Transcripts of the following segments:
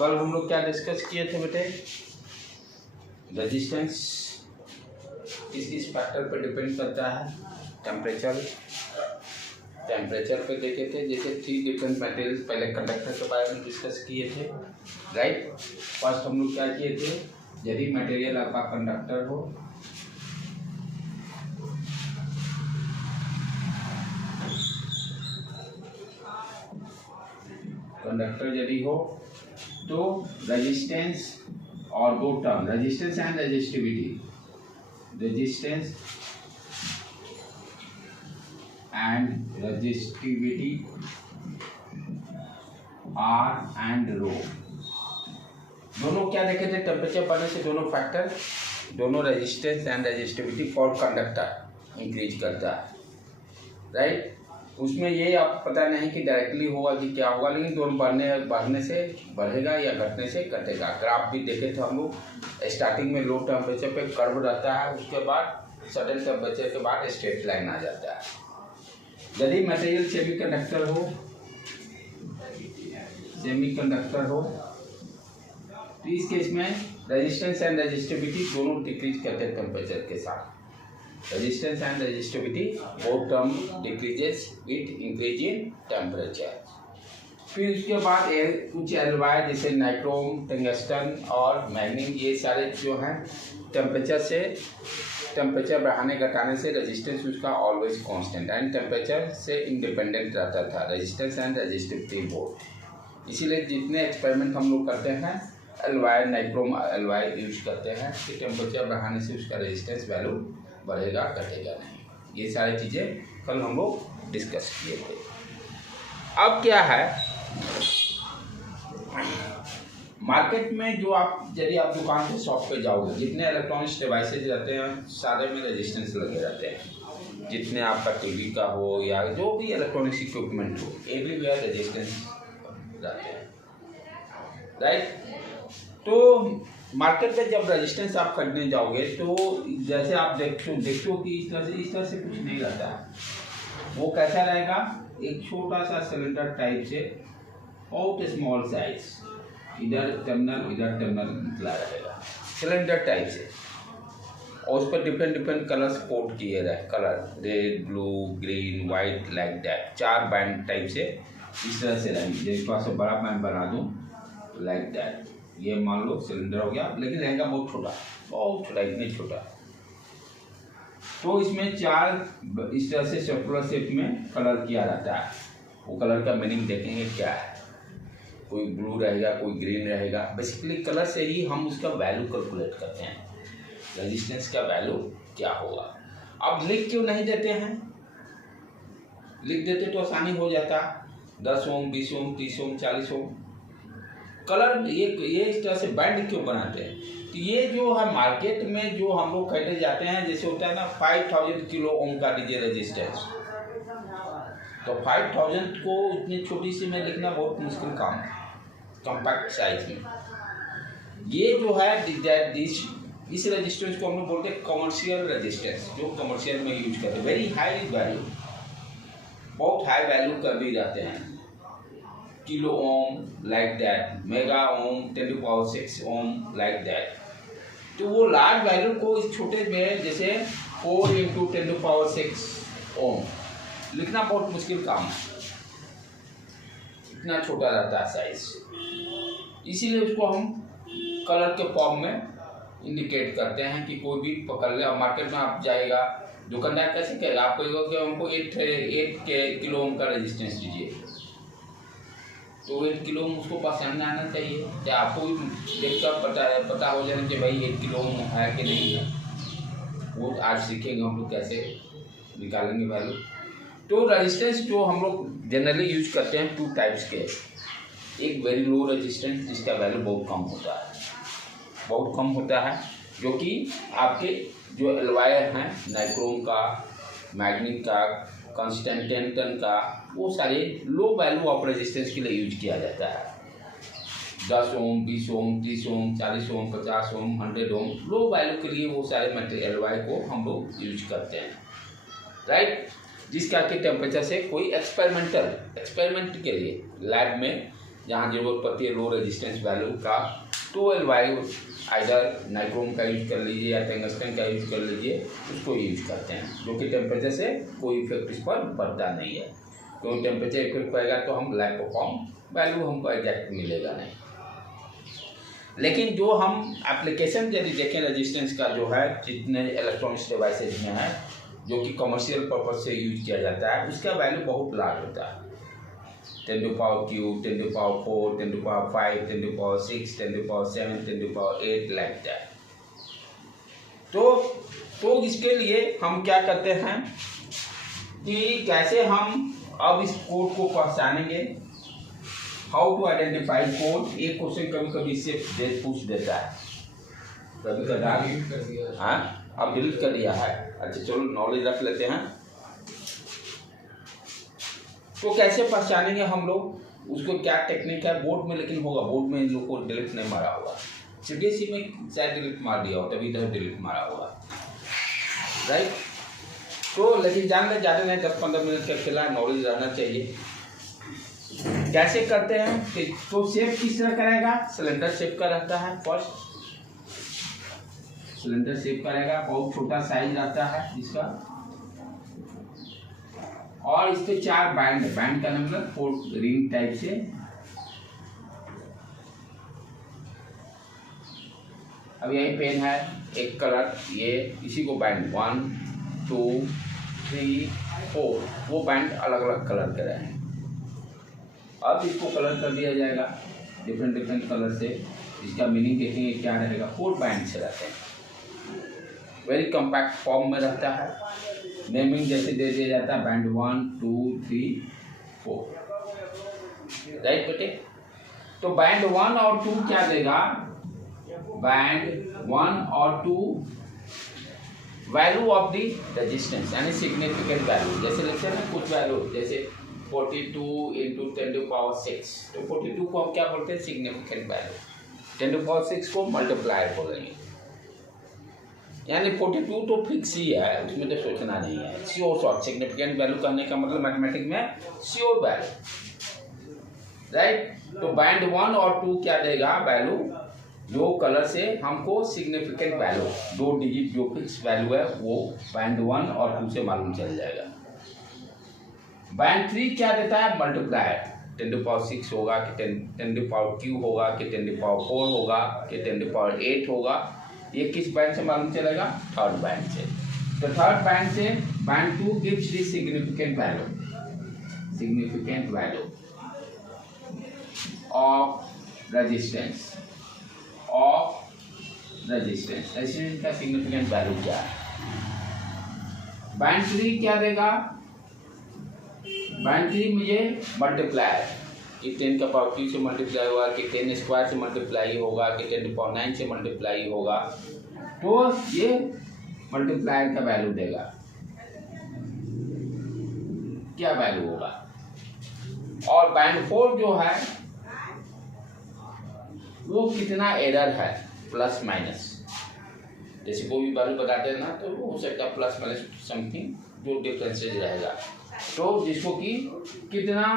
कल हम लोग क्या डिस्कस किए थे बेटे? रेजिस्टेंस किस फैक्टर पर डिपेंड करता है? टेम्परेचर पे देखे थे। जैसे 3 डिफरेंट मटेरियल पहले कंडक्टर के बारे में डिस्कस किए थे, राइट। फर्स्ट हम लोग क्या किए थे? यदि मटेरियल आपका कंडक्टर हो, कंडक्टर यदि हो तो रेजिस्टेंस और दो term, resistance and resistivity, resistance and resistivity R and rho, दोनों क्या देखे थे? टेम्परेचर बढ़ने से दोनों फैक्टर, दोनों resistance and resistivity for conductor increase करता है, राइट। उसमें ये आप पता नहीं कि डायरेक्टली होगा कि क्या होगा, लेकिन दोनों बढ़ने से बढ़ेगा या घटने से घटेगा। ग्राफ भी देखे थे हम लोग। स्टार्टिंग में लो टेम्परेचर पे कर्व रहता है, उसके बाद सडन टेम्परेचर के बाद स्ट्रेट लाइन आ जाता है। यदि मटेरियल सेमीकंडक्टर हो तो इस केस में रेजिस्टेंस एंड रेजिस्टिविटी दोनों डिक्रीज करते हैं टेम्परेचर के साथ। Resistance and resistivity both term decreases with increase in temperature. फिर उसके बाद कुछ एलॉय जैसे नाइक्रोम, टंगस्टन और मैग्नीज, ये सारे जो हैं टेम्परेचर बढ़ाने घटाने से रेजिस्टेंस उसका ऑलवेज कांस्टेंट एंड टेम्परेचर से इंडिपेंडेंट रहता था, रेजिस्टेंस एंड रेजिस्टिविटी बोथ। इसीलिए जितने एक्सपेरिमेंट हम लोग करते हैं एलॉय, नाइक्रोम एलॉय यूज करते हैं कि टेम्परेचर बढ़ाने से उसका रेजिस्टेंस वैल्यू बढ़ेगा घटेगा नहीं। ये सारी चीज़ें कल हम लोग डिस्कस किए थे। अब क्या है, मार्केट में जो यदि आप दुकान से शॉप पे जाओगे, जितने इलेक्ट्रॉनिक्स डिवाइसेज रहते हैं सारे में रेजिस्टेंस लगे रहते हैं। जितने आपका टीवी का हो या जो भी इलेक्ट्रॉनिक्स इक्विपमेंट हो, एवरीवेयर रेजिस्टेंस रहते हैं, राइट। तो मार्केट में जब रेजिस्टेंस आप खरीदने जाओगे तो जैसे आप देखते हो कि इस तरह से कुछ नहीं रहता है। वो कैसा रहेगा? एक छोटा सा सिलेंडर टाइप से, बहुत स्मॉल साइज, इधर टर्मिनल निकला रहेगा सिलेंडर टाइप से, और उस पर डिफरेंट कलर्स कोट किए रहे, colour red, blue, green, white, like that. 4 band type से इस तरह से रहेंगे। जैसे थोड़ा सा बड़ा बैंड बना दूँ, लाइक दैट। ये मान लो सिलेंडर हो गया, लेकिन रहेगा बहुत छोटा, इतने छोटा। तो इसमें 4 इस तरह से सर्कुलर शेप में कलर किया जाता है। वो कलर का मीनिंग देखेंगे क्या है। कोई ब्लू रहेगा, कोई ग्रीन रहेगा। बेसिकली कलर से ही हम उसका वैल्यू कैलकुलेट करते हैं, रेजिस्टेंस का वैल्यू क्या होगा। अब लिख क्यों नहीं देते हैं? लिख देते तो आसानी हो जाता। 10 ओम, 20 ओम, 30 ओम, 40 ओम। कलर ये इस तरह से बैंड क्यों बनाते हैं? तो ये जो है मार्केट में जो हम लोग खरीदे जाते हैं, जैसे होता है ना 5000 किलो ओम का डीजे रेजिस्टेंस, तो 5000 को इतनी छोटी सी में लिखना बहुत मुश्किल काम है, कॉम्पैक्ट साइज में। ये जो है इस रेजिस्टेंस को हम लोग बोलते हैं कमर्शियल रेजिस्टेंस, जो कमर्शियल में यूज करते हैं। वेरी हाई वैल्यू, बहुत हाई वैल्यू कर भी जाते हैं, kilo ohm like that, mega ohm, 10⁶ ohm like that. तो वो लार्ज वैल्यू को इस छोटे में जैसे 4 × 10⁶ ओम लिखना बहुत मुश्किल काम है, इतना छोटा रहता है साइज। इसीलिए उसको हम कलर के फॉर्म में इंडिकेट करते हैं कि कोई भी पकड़ ले। और मार्केट में आप जाएगा, दुकानदार कैसे कहेगा आपको कि हमको 8 किलो ओम का रेजिस्टेंस दीजिए, तो 8 किलो ओम उसको पहचानना आना चाहिए। क्या आपको भी देखकर पता हो जाए कि भाई 8 किलो ओम है कि नहीं है? वो आज सीखेंगे हम लोग कैसे निकालेंगे वैल्यू। तो रेजिस्टेंस जो हम लोग जनरली यूज करते हैं 2 टाइप्स के। एक वेरी लो रेजिस्टेंस जिसका वैल्यू बहुत कम होता है, जो कि आपके जो एलॉय हैं, नाइक्रोम का, मैग्नीज का, कंस्टेंटेन का, वो सारे लो वैल्यू ऑफ रेजिस्टेंस के लिए यूज किया जाता है। 10 ओम, 20 ओम, 30 ओम, 40 ओम, 50 ओम, 100 ओम, लो वैल्यू के लिए वो सारे मटेरियल एलॉय को हम लोग यूज करते हैं, राइट। जिसका कि टेम्परेचर से कोई एक्सपेरिमेंट के लिए लैब में जहाँ जरूरत पड़ती है लो रेजिस्टेंस वैल्यू का, तो वायु आइदर नाइक्रोम का यूज कर लीजिए या टंगस्टन का यूज कर लीजिए, उसको यूज करते हैं, जो कि टेम्परेचर से कोई इफेक्ट इस पर पड़ता नहीं है। क्योंकि टेम्परेचर इफेक्ट पड़ेगा तो हम ब्लैक परफॉर्म वैल्यू हमको एग्जैक्ट मिलेगा नहीं। लेकिन जो हम एप्लीकेशन यदि देखें रेजिस्टेंस का, जो है जितने इलेक्ट्रॉनिक्स डिवाइसेज में है जो कि कमर्शियल पर्पज से यूज किया जाता है, उसका वैल्यू बहुत लार्ज होता है। 10 to the power cube, 10 to the power 4, 10 to the power 5, 10 to the power 6, 10 to the power 7, 10 to the power 8 like that। तो इसके लिए हम क्या करते हैं कि कैसे हम अब इस कोड को पहचानेंगे, हाउ टू आइडेंटिफाई कोड। एक क्वेश्चन कभी कभी इससे पूछ देता है, कभी कभी हाँ अब डिलीट कर दिया है। अच्छा चलो नॉलेज रख लेते हैं। तो कैसे पहचानेंगे हम लोग उसको, क्या टेक्निक है बोर्ड में, लेकिन होगा बोर्ड में इन लोग को डिलीट नहीं मारा होगा, सीडीएसई में शायद डिलीट मार दिया हो तभी इधर डिलीट मारा होगा, राइट। तो लेकिन जान ले ज़्यादा नहीं, 10-15 मिनट का खेला, नॉलेज रहना चाहिए। कैसे करते हैं तो शेप किस तरह करेगा, सिलेंडर शेप का रहता है, फर्स्ट सिलेंडर शेप का रहेगा, बहुत छोटा साइज रहता है इसका, और इस पे 4 बैंड, बैंड का मतलब 4 रिंग टाइप से। अब यही पेन है, एक कलर, ये इसी को बैंड 1 2 3 4 वो बैंड अलग अलग कलर के रहे हैं। अब इसको कलर कर दिया जाएगा डिफरेंट कलर से। इसका मीनिंग देखेंगे क्या रहेगा, 4 बैंड से रहते हैं, वेरी कम्पैक्ट फॉर्म में रहता है। नेमिंग जैसे दे दिया जाता है बैंड 1 2 3 4, राइट बेटे। तो बैंड 1 और 2 क्या देगा, बैंड 1 और 2 वैल्यू ऑफ द रेजिस्टेंस यानी सिग्निफिकेंट वैल्यू। जैसे लिखते हैं ना कुछ वैल्यू, जैसे 42 × 10 to the power 6, तो 42 को हम क्या बोलते हैं, significant value. 10 to the power 6 को मल्टीप्लायर बोलेंगे, यानी 42 तो फिक्स ही है, उसमें तो सोचना नहीं है। श्योर शॉर्ट सिग्निफिकेंट वैल्यू करने का मतलब मैथमेटिक्स में श्योर वैल्यू, राइट। तो बैंड 1 और 2 क्या देगा वैल्यू, जो कलर से हमको सिग्निफिकेंट वैल्यू 2 डिजिट जो फिक्स वैल्यू है वो बैंड 1 और 2 से मालूम चल जाएगा। बैंड 3 क्या देता है, मल्टीप्लायर, 10 to the power 6 होगा कि 10 to the power q होगा कि 10 to the power 4 होगा कि 10 to the power 8 होगा। ये किस बैंड से मालूम चलेगा, थर्ड बैंड से। तो थर्ड बैंड से band 2 gives the significant value of resistance resistance का सिग्निफिकेंट वैल्यू क्या है। बैंड 3 क्या देगा, बैंड 3 मुझे मल्टीप्लायर कि 10 का पावर q से मल्टीप्लाई होगा कि 10 स्क्वायर से मल्टीप्लाई होगा कि 10 to the power 9 से मल्टीप्लाई होगा, तो ये मल्टीप्लायर का वैल्यू देगा, क्या वैल्यू होगा। और बैंड 4 जो है वो कितना एरर है, प्लस माइनस, जैसे कोई भी वैल्यू बताते हैं ना तो हो सकता है प्लस माइनस समथिंग जो डिफरेंसेज रहेगा, तो जिसको कि कितना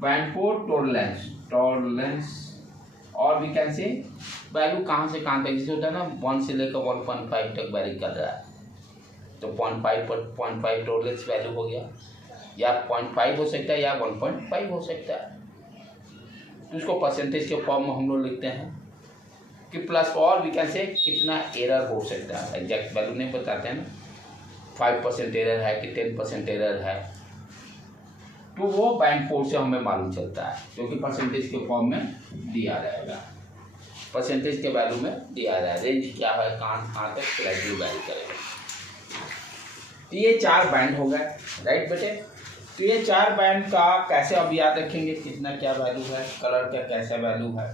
बैंड 4 टॉलरेंस और वी कैन से वैल्यू कहाँ से कहाँ तक, जैसे होता है ना 1 से लेकर 1.5 तक वैरी कर रहा है, तो 0.5 टॉलरेंस वैल्यू हो गया, या 0.5 हो सकता है या 1.5 हो सकता है। तो उसको परसेंटेज के फॉर्म में हम लोग लिखते हैं कि प्लस, और वी कैन से कितना एरर हो सकता है, एग्जैक्ट वैल्यू नहीं बताते हैं ना, 5% एरर है कि 10% एरर है, तो वो बैंड 4 से हमें मालूम चलता है, क्योंकि परसेंटेज के फॉर्म में दिया रहेगा, परसेंटेज के वैल्यू में दिया रहा है, रेंज क्या है कहाँ तक स्लाइडली वैरी करेगा। तो ये 4 बैंड हो गए, राइट बेटे। तो ये 4 बैंड का कैसे अब याद रखेंगे, कितना क्या वैल्यू है, कलर का कैसा वैल्यू है।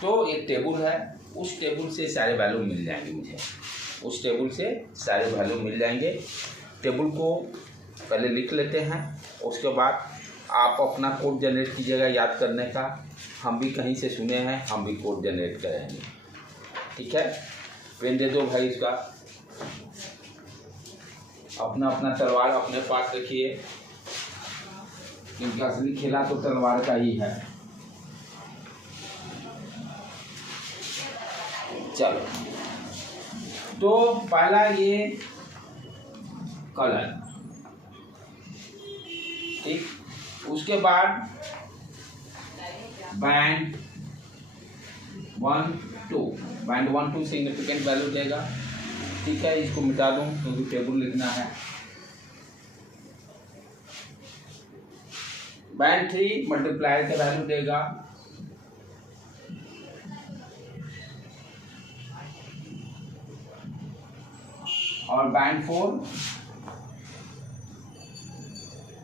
तो एक टेबल है, उस टेबल से सारे वैल्यू मिल जाएंगे मुझे, उस टेबल से सारे वैल्यू मिल जाएंगे। टेबल को पहले लिख लेते हैं, उसके बाद आप अपना कोड जनरेट कीजिएगा याद करने का, हम भी कहीं से सुने हैं, हम भी कोड जनरेट करेंगे, ठीक है। पेन दे दो भाई, इसका अपना अपना तलवार अपने पास रखिए, क्योंकि असली खेला तो तलवार का ही है। चलो, तो पहला ये कलर, ठीक, उसके बाद बैंड 1 2, बैंड 1 2 सिग्निफिकेंट वैल्यू देगा, ठीक है। इसको मिटा दूं क्योंकि टेबल लिखना है। बैंड 3 मल्टीप्लायर का वैल्यू देगा, और बैंड 4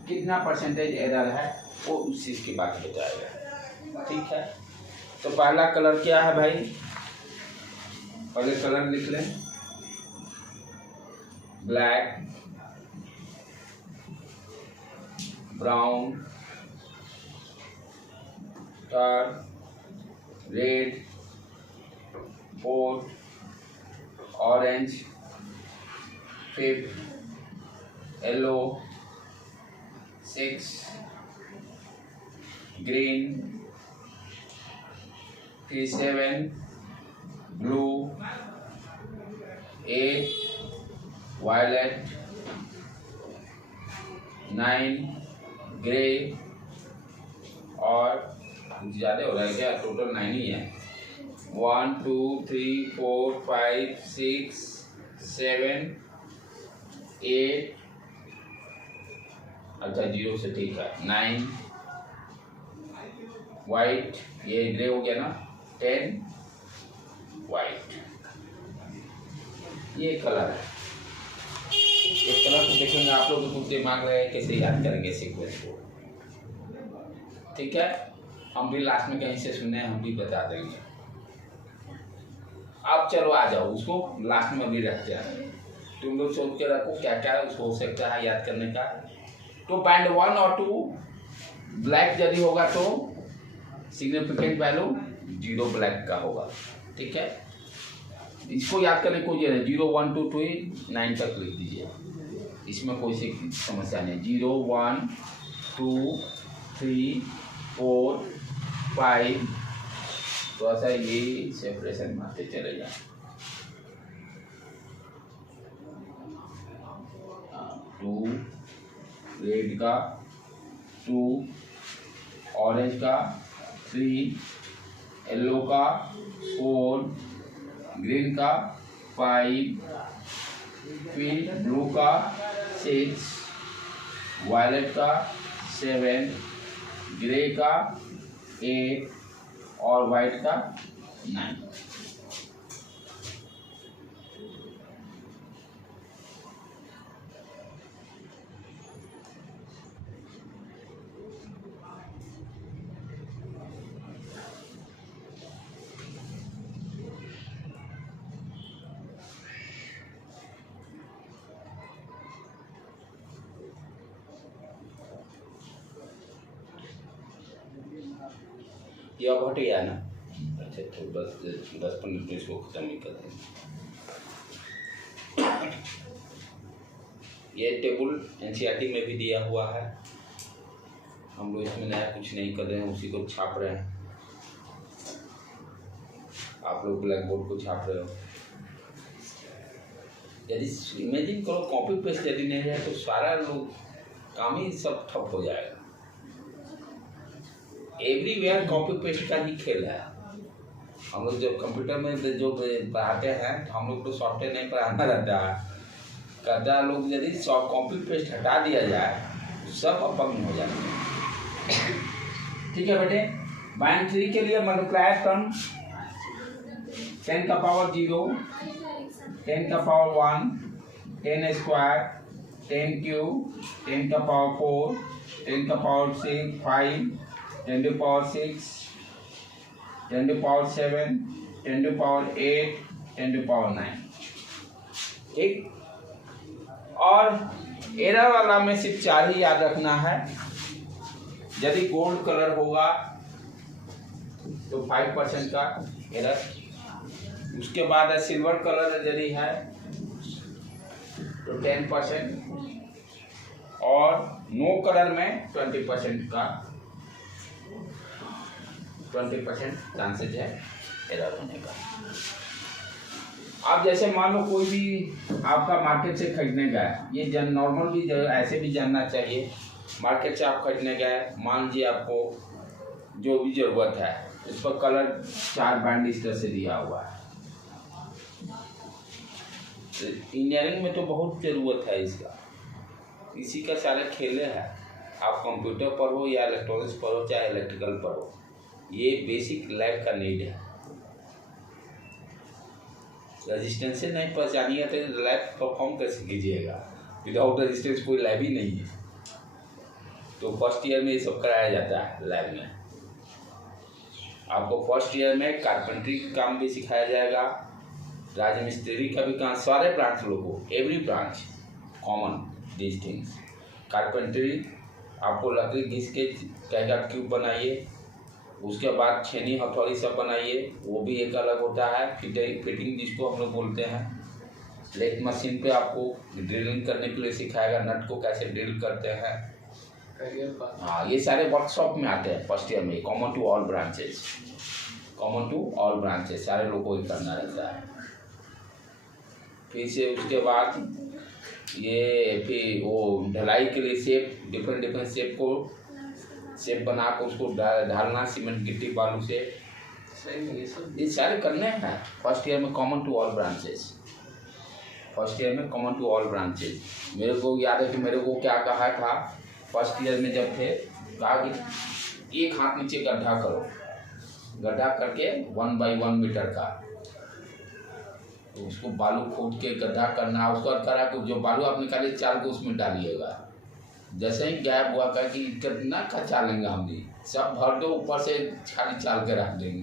कितना परसेंटेज एरर है वो उस चीज की बात बताएगा, ठीक है। तो पहला कलर क्या है भाई, पहले कलर लिख लें, black, brown, dark, red, 4, orange, 5, yellow, 6, green, फिर 7, ब्लू, 8, वायलेट, 9, ग्रे, और कुछ ज़्यादा हो रहा है क्या, टोटल 9 ही है। 1 2 3 4 5 6 7 8, अच्छा 0 से ठीक है, 9, वाइट, ये ग्रे हो गया ना, 10 वाइट, ये कलर है। इस कलर को देखेंगे आप लोग तो दिमाग लगे कैसे याद करेंगे सीक्वेंस को, ठीक है। हम भी लास्ट में कहीं से सुने, हम भी बता देंगे। अब चलो आ जाओ, उसको लास्ट में भी रखते हैं, तुम लोग सोच के रखो क्या क्या उसको हो सकता है याद करने का। तो बैंड 1 और 2 ब्लैक यदि होगा तो सिग्निफिकेंट वैल्यू 0 ब्लैक का होगा, ठीक है। इसको याद करने को 0 1 2 3 9 तक लिख दीजिए, इसमें कोई सी समस्या नहीं। 0 1 2 3 4 5, तो ऐसा ये सेपरेशन मारते चले जाए। 2 रेड का, 2 ऑरेंज का, 3 येलो का, 4 ग्रीन का, 5 फिर ब्लू का, 6 वायलेट का, 7 ग्रे का, 8 और वाइट का 9। ये अब हट गया ना, अच्छा तो बस 10-15 मिनट में इसको खत्म ही कर देंगे। ये टेबल एनसीईआरटी में भी दिया हुआ है, हम लोग इसमें नया कुछ नहीं कर रहे हैं, उसी को छाप रहे हैं। आप लोग ब्लैक बोर्ड को छाप रहे हो। यदि इमेजिन करो कॉपी पेस्ट यदि नहीं है तो सारा लोग काम ही सब ठप हो जाएगा। एवरीवेयर कॉपी पेस्ट का ही खेल है। हम लोग जब कंप्यूटर में जो पढ़ाते हैं तो हम लोग तो सॉफ्टवेयर नहीं पढ़ाना रहता है, करता लोग यदि कॉपी पेस्ट हटा दिया जाए तो सब अपंग हो जाते हैं। ठीक है बेटे, बैंड 3 के लिए मल्टीप्लायर टर्म 10 का पावर 0, 10 का पावर 1, 10 स्क्वायर, 10 क्यूब, 10 का पावर 4, 10 का power 6 5, 10 to power 6, 10 to power 7, 10 to power 8, 10 to power 9। ठीक, और एरर वाला में सिर्फ 4 ही याद रखना है। यदि गोल्ड कलर होगा तो 5% का एरर, उसके बाद सिल्वर कलर यदि है तो 10%, और नो कलर में 20% का 20% चांसेज है एरर होने का। आप जैसे मान लो कोई भी आपका मार्केट से खरीदने गए, ये नॉर्मल भी ऐसे भी जानना चाहिए। मार्केट से आप खरीदने गए, मान लीजिए आपको जो भी ज़रूरत है, इस पर कलर 4 बैंड इस तरह से दिया हुआ है। इंजीनियरिंग में तो बहुत ज़रूरत है इसका, इसी का सारे खेले हैं। आप कंप्यूटर पर हो या इलेक्ट्रॉनिक्स पर हो चाहे इलेक्ट्रिकल पर हो, ये बेसिक लैब का नीड है। रेजिस्टेंस से नहीं पहचानिएगा तो लैब परफॉर्म कैसे कीजिएगा? विदाउट रेजिस्टेंस कोई लैब ही नहीं है। तो फर्स्ट ईयर में ये सब कराया जाता है लैब में। आपको फर्स्ट ईयर में कारपेंट्री काम भी सिखाया जाएगा, राजमिस्त्री का भी काम, सारे ब्रांच लोगों, every branch common these things. Carpentry आपको लकड़ी घिस के कहेगा क्यूब बनाइए, उसके बाद छेनी हथौड़ी सब बनाइए, वो भी एक अलग होता है। फिटिंग जिसको हम लोग बोलते हैं। लेथ मशीन पे आपको ड्रिलिंग करने के लिए सिखाएगा, नट को कैसे ड्रिल करते हैं। हाँ, ये सारे वर्कशॉप में आते हैं फर्स्ट ईयर में। Common to all branches, common to all branches, सारे लोगों को ही करना रहता है। फिर से उसके बाद ये फिर वो ढलाई के लिए शेप, डिफरेंट शेप को शेप बना कर उसको ढालना सीमेंट गिट्टी बालू से, ये सारे करने हैं फर्स्ट ईयर में। Common to all branches, first year में कॉमन टू ऑल ब्रांचेस। मेरे को याद है कि मेरे को क्या कहा था फर्स्ट ईयर में जब थे, कहा कि 1 हाथ नीचे गड्ढा करो, गड्ढा करके 1 बाई 1 मीटर का, तो उसको बालू खोद के गड्ढा करना। उसको करा कि जो बालू आप निकालिए चाल को उसमें डालिएगा। जैसे ही गैप हुआ का कि कितना का चालेंगे हम भी, सब भर दो, ऊपर से खाली चाल के रख देंगे।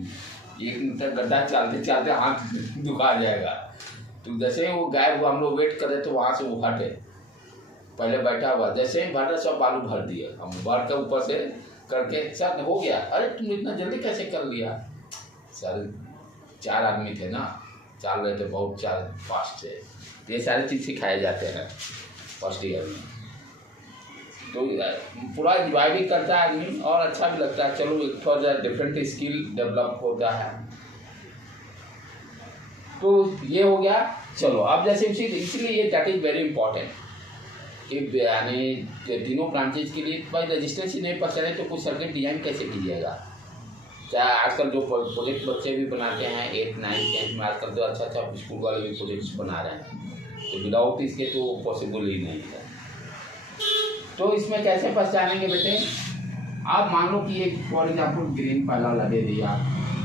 1 मीटर गड्ढा चलते चलते हाथ दुखा जाएगा। तो जैसे ही वो गैप हुआ, हम लोग वेट कर रहे थे, वहाँ से वो हटे, पहले बैठा हुआ, जैसे ही भर सब बालू भर दिए हम, भर के ऊपर से करके सर हो गया। अरे तुम इतना जल्दी कैसे कर लिया? सर 4 आदमी थे ना, चल रहे थे, बहुत फास्ट थे। तो ये सारी चीज़ सिखाए जाते हैं फर्स्ट ईयर में। तो पूरा इंजॉय भी करता है आदमी और अच्छा भी लगता है। चलो एक थोड़ा डिफरेंट स्किल डेवलप होता है। तो ये हो गया। चलो अब जैसे इसलिए ये दैट इज वेरी इंपॉर्टेंट कि यानी तीनों ब्रांचेज के लिए भाई रजिस्टेंस ही नहीं पता चले तो कोई सर्किट डिजाइन कैसे कीजिएगा? चाहे आजकल जो प्रोजेक्ट बच्चे भी बनाते हैं 8, 9, 10 में, आजकल तो अच्छा स्कूल वाले भी प्रोजेक्ट्स बना रहे हैं, तो विदाउट इसके तो पॉसिबल ही नहीं है। तो इसमें कैसे पहचानेंगे बेटे? आप मान लो कि एक फॉर एग्जाम्पल ग्रीन पहला वाला दे दिया,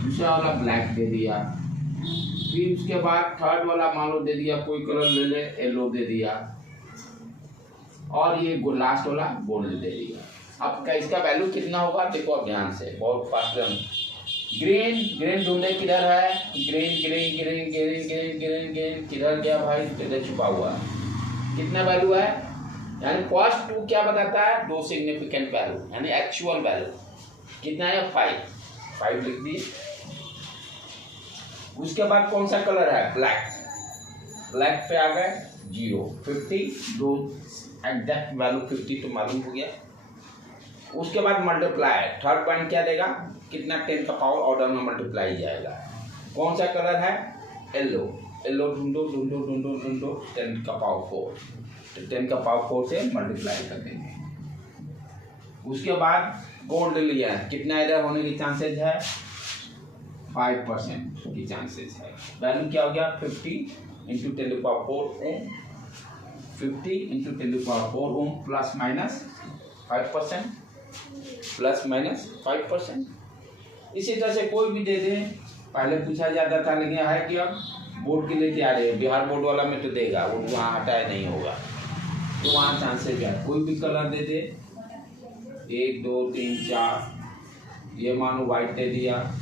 दूसरा वाला ब्लैक दे दिया, फिर उसके बाद थर्ड वाला मान लो दे दिया, कोई कलर ले ले, येलो दे दिया, और ये लास्ट वाला गोल्ड दे दिया। अब इसका वैल्यू कितना होगा देखो अब ध्यान से, बहुत फास्ट। ग्रीन ढूंढे किधर है? ग्रीन किधर गया भाई? किधर छुपा हुआ? कितना वैल्यू है? यानी फर्स्ट 2 क्या बताता है? 2 सिग्निफिकेंट वैल्यू, यानी एक्चुअल वैल्यू कितना है? 5 लिख दी। उसके बाद कौन सा कलर है? ब्लैक पे आ गए 0, 50, 2 एग्जैक्ट वैल्यू 50 तो मालूम हो गया। उसके बाद मल्टीप्लाई, थर्ड पॉइंट क्या देगा? कितना 10 का पावर ऑर्डर में मल्टीप्लाई जाएगा। कौन सा कलर है? येलो ढूंढो 10 का पावर 4, तो 10 का पावर 4 से मल्टीप्लाई कर देंगे। उसके बाद गोल्ड लिया, कितना एरर होने की चांसेस है? 5% की चांसेस है। वैल्यू क्या हो गया? 50 into 10 to power 4 ohm, 50 into 10 to power 4 ohm, plus minus 5%। इसी तरह से कोई भी दे दें, पहले पूछा जाता था लेकिन है कि अब बोर्ड के लिए तैयार है। बिहार बोर्ड वाला में तो देगा, वो वहाँ हटाया नहीं होगा, तो वहाँ चांसेस है। कोई भी कलर दे दे, 1, 2, 3, 4, ये मानो वाइट दे दिया,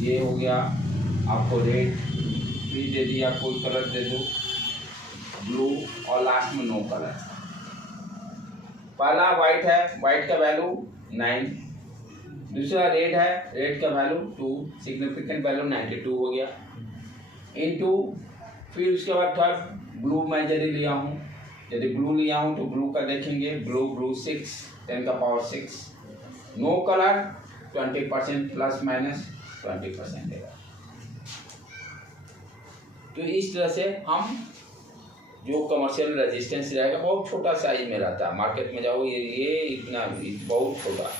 ये हो गया आपको रेड, फिर दे दिया कोई कलर दे दो ब्लू, और लास्ट में नो कलर। पहला वाइट है, वाइट का वैल्यू 9, दूसरा रेड है, रेड का वैल्यू 2, सिग्निफिकेंट वैल्यू 92 हो गया, इनटू फिर उसके बाद थर्ड ब्लू मैं यदि लिया हूँ, यदि ब्लू लिया हूँ तो ब्लू का देखेंगे, ब्लू 6, 10 का power 6, no colour 20% plus minus 20% देगा। तो इस तरह से हम जो कमर्शियल रेजिस्टेंस रहेगा बहुत छोटा साइज में रहता है। मार्केट में जाओ ये इतना बहुत छोटा,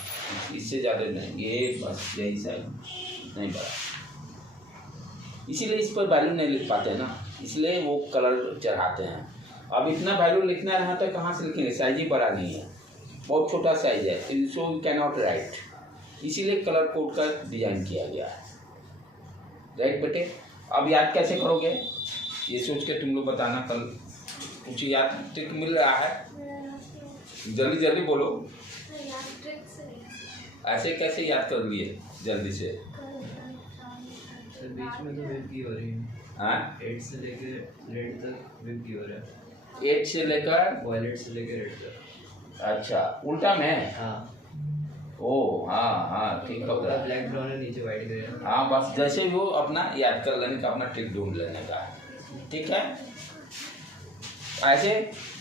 इससे ज़्यादा नहीं, ये बस यही साइज नहीं बड़ा, इसीलिए इस पर वैल्यू नहीं लिख पाते ना, इसलिए वो कलर चढ़ाते हैं। अब इतना वैल्यू लिखना रहा तो कहाँ से लिखेंगे, साइज ही बड़ा नहीं है, बहुत छोटा साइज है, so you can not right, इसीलिए कलर कोड का डिजाइन किया गया है। राइट बेटे, अब याद कैसे करोगे ये सोच के तुम लोग बताना, कल कुछ याद ट्रिक मिल रहा है, जल्दी जल्दी बोलो। ऐसे कैसे याद कर लिए जल्दी से? बीच में तो वेव की हो रही है। हाँ, 8 से लेके रेड तक वेव की हो रहा है। 8 से लेकर वॉयलेट से लेके रेड तक। अच्छा, उल्टा में? हाँ। ओ हाँ ठीक है, पूरा ब्लैक ब्राउन है, नीचे वाइट ग्रे है। हाँ, बस जैसे भी हो अपना याद कर लेने का, अपना ट्रिक ढूंढ लेने का, ठीक है। ऐसे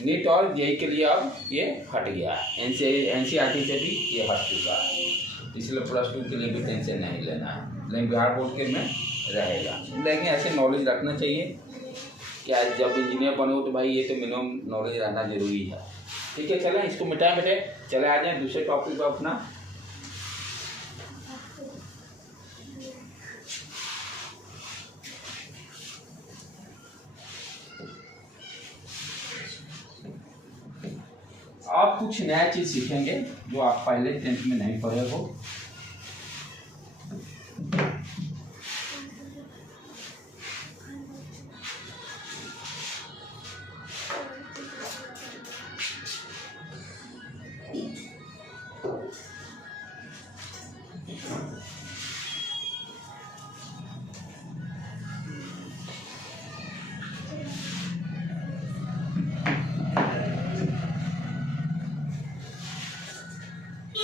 नीट और जेई के लिए अब ये हट गया, एनसीईआरटी से भी ये हट चुका है, इसलिए +2 के लिए भी टेंशन नहीं लेना है, लेकिन बिहार बोर्ड के में रहेगा। लेकिन ऐसे नॉलेज रखना चाहिए कि आज जब इंजीनियर बनो तो भाई ये तो मिनिमम नॉलेज रहना जरूरी है, ठीक है। चलें इसको मिटाए बेटे, चले आ जाए दूसरे टॉपिक पर अपना। आप कुछ नया चीज सीखेंगे जो आप पहले 10th में नहीं पढ़े हो।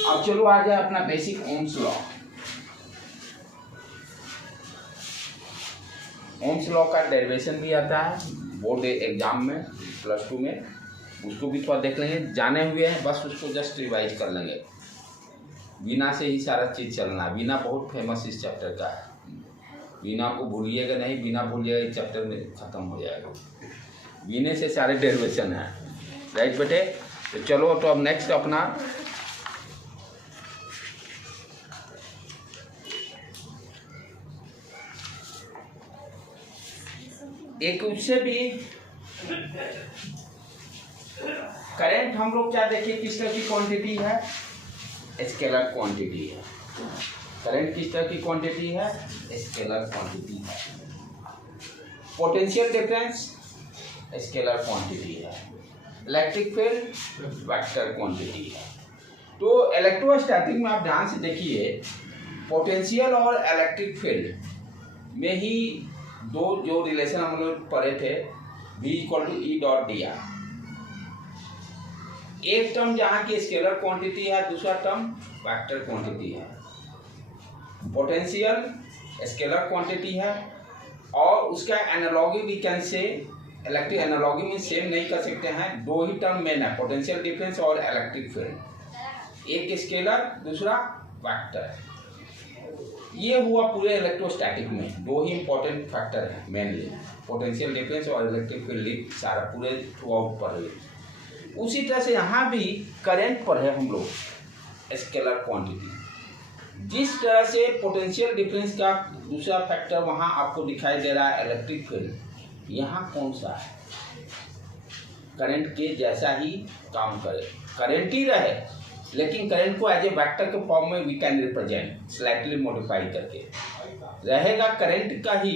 अब चलो आ जाए अपना basic ohms law. Ohm's law का डेरिवेशन भी आता है बोर्ड एग्जाम में +2 में, उसको भी थोड़ा देख लेंगे, जाने हुए हैं बस उसको जस्ट रिवाइज कर लेंगे। वीना से ही सारा चीज़ चलना है, वीना बहुत फेमस इस चैप्टर का है, वीना को भूलिएगा नहीं, वीना भूलिएगा इस चैप्टर में ख़त्म हो जाएगा। वीने से सारे डेरिवेशन हैं, राइट बेटे। तो चलो तो अब नेक्स्ट अपना एक उससे भी करंट हम लोग क्या देखिए किस तरह की क्वांटिटी है, स्केलर क्वांटिटी है। करंट किस तरह की क्वांटिटी है, स्केलर क्वांटिटी है। पोटेंशियल डिफरेंस स्केलर क्वांटिटी है। इलेक्ट्रिक फील्ड वेक्टर क्वांटिटी है। तो इलेक्ट्रोस्टैटिक में आप ध्यान से देखिए, पोटेंशियल और इलेक्ट्रिक फील्ड में ही दो जो रिलेशन हम लोग पढ़े थे, V = E.dr। एक टर्म जहाँ की स्केलर क्वांटिटी है, दूसरा टर्म वेक्टर क्वांटिटी है। पोटेंशियल स्केलर क्वांटिटी है और उसका analogy we can say, electric analogy में सेम नहीं कर सकते हैं, दो ही टर्म मेन है, पोटेंशियल डिफरेंस और इलेक्ट्रिक फील्ड। एक स्केलर दूसरा वेक्टर। ये हुआ पूरे इलेक्ट्रोस्टैटिक में, दो ही इंपॉर्टेंट फैक्टर हैं मेनली, पोटेंशियल डिफरेंस और इलेक्ट्रिक फील्ड, सारा पूरे थ्रू आउट पढ़े। उसी तरह से यहाँ भी करंट पर है हम लोग, स्केलर क्वांटिटी। जिस तरह से पोटेंशियल डिफरेंस का दूसरा फैक्टर वहाँ आपको दिखाई दे रहा है इलेक्ट्रिक फील्ड, यहाँ कौन सा है, करंट के जैसा ही काम करे, करंट ही रहे लेकिन करंट को एज ए वेक्टर के फॉर्म में we can represent, slightly modify करके रहेगा करंट का ही,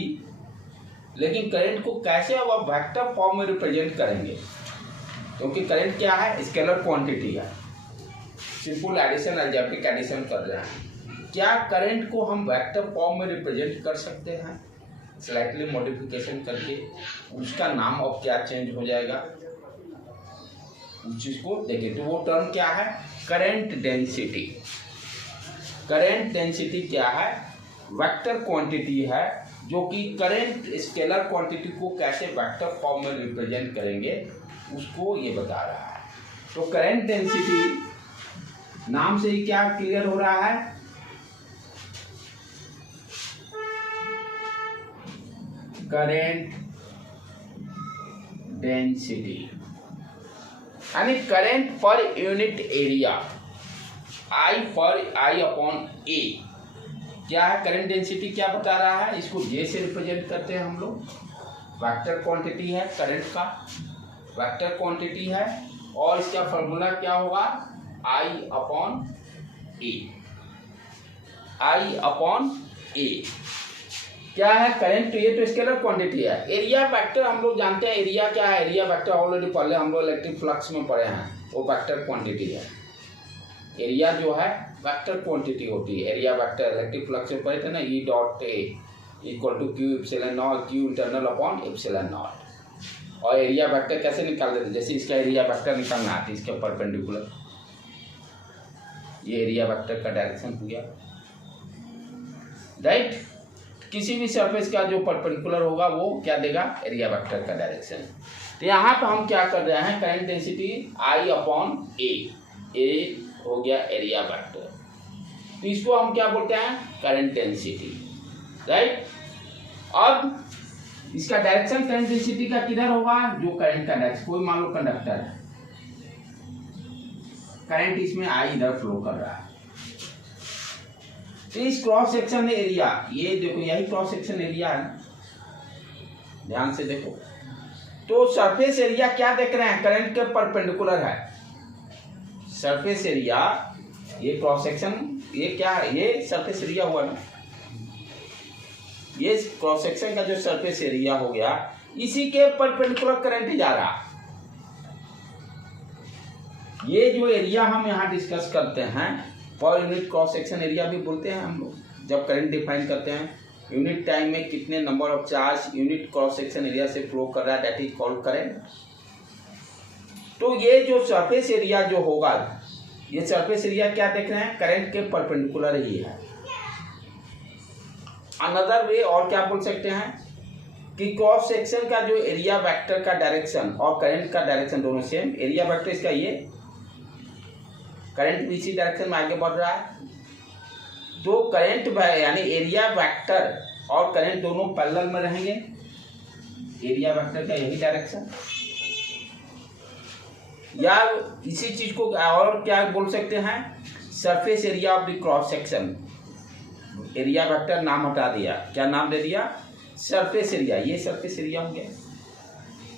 लेकिन करंट को कैसे अब आप वेक्टर फॉर्म में रिप्रेजेंट करेंगे, क्योंकि करंट क्या है, स्केलर क्वांटिटी है। सिंपल एडिशन, अलजेब्रिक एडिशन कर रहे हैं, क्या करंट को हम वेक्टर फॉर्म में रिप्रेजेंट कर सकते हैं स्लाइटली मॉडिफिकेशन करके? उसका नाम अब क्या चेंज हो जाएगा उस चीज को देखिए। तो वो टर्म क्या है, करंट डेंसिटी। करंट डेंसिटी क्या है, वेक्टर क्वांटिटी है, जो कि करंट स्केलर क्वांटिटी को कैसे वेक्टर फॉर्म में रिप्रेजेंट करेंगे उसको ये बता रहा है। तो करंट डेंसिटी नाम से ही क्या क्लियर हो रहा है, करंट डेंसिटी यानी करंट पर unit area I upon A क्या है, करंट डेंसिटी क्या बता रहा है, इसको जे से रिप्रेजेंट करते हैं हम लोग। वेक्टर क्वांटिटी है करंट का, वेक्टर क्वांटिटी है और इसका फॉर्मूला क्या होगा, आई upon A. I upon A क्या है, करंट, तो ये तो स्केलर क्वांटिटी है। एरिया वेक्टर हम लोग जानते हैं, एरिया क्या है, एरिया वेक्टर ऑलरेडी पहले हम लोग इलेक्ट्रिक फ्लक्स में पढ़े हैं, वो वेक्टर क्वांटिटी है। एरिया जो है वेक्टर क्वांटिटी होती है, एरिया वेक्टर इलेक्ट्रिक फ्लक्स में पढ़े थे ना, E dot A equal to Q epsilon naught, Q internal upon epsilon naught. और एरिया वेक्टर कैसे निकाल देते, जैसे इसका एरिया वेक्टर निकालना आता है इसके परपेंडिकुलर, ये एरिया वेक्टर का डायरेक्शन हो गया, राइट। किसी भी सरफेस का जो परपेंडिकुलर होगा वो क्या देगा, एरिया वेक्टर का डायरेक्शन। तो यहाँ पे हम क्या कर रहे हैं, करंट डेंसिटी आई अपॉन ए हो गया एरिया वेक्टर, तो इसको हम क्या बोलते हैं, करंट डेंसिटी, राइट। अब इसका डायरेक्शन करंट डेंसिटी का किधर होगा, जो करंट का डायरेक्शन, कोई मान लो कंडक्टर है, करंट इसमें आई इधर फ्लो कर रहा है, तो इस क्रॉस सेक्शन एरिया, ये देखो यही क्रॉस सेक्शन एरिया है, ध्यान से देखो, तो सरफेस एरिया क्या देख रहे हैं, करंट के परपेंडिकुलर है। सरफेस एरिया, ये क्रॉस सेक्शन, ये क्या है, ये सरफेस एरिया हुआ ना, ये क्रॉस सेक्शन का जो सरफेस एरिया हो गया, इसी के परपेंडिकुलर करंट जा रहा। ये जो एरिया हम यहाँ डिस्कस करते हैं, per unit cross section area भी बोलते हैं हम लोग, जब करंट डिफाइन करते हैं, यूनिट टाइम में कितने number of charge unit cross section area से फ्लो कर रहा है, दैट इज कॉल्ड करंट। तो ये जो सरफेस एरिया जो होगा, ये सरफेस एरिया क्या देख रहे हैं, करंट के परपेंडिकुलर ही है। अनदर वे और क्या बोल सकते हैं कि क्रॉस सेक्शन का जो एरिया वेक्टर का डायरेक्शन और करंट का डायरेक्शन दोनों सेम, एरिया वेक्टर इसका ये, करंट भी इसी डायरेक्शन में आगे बढ़ रहा है, तो करंट यानी एरिया वेक्टर और करंट दोनों पैरेलल में रहेंगे, एरिया वेक्टर का यही डायरेक्शन। या इसी चीज को और क्या बोल सकते हैं, surface area of the cross section, area vector नाम हटा दिया, क्या नाम दे दिया, सरफेस एरिया। ये सरफेस एरिया हो गया,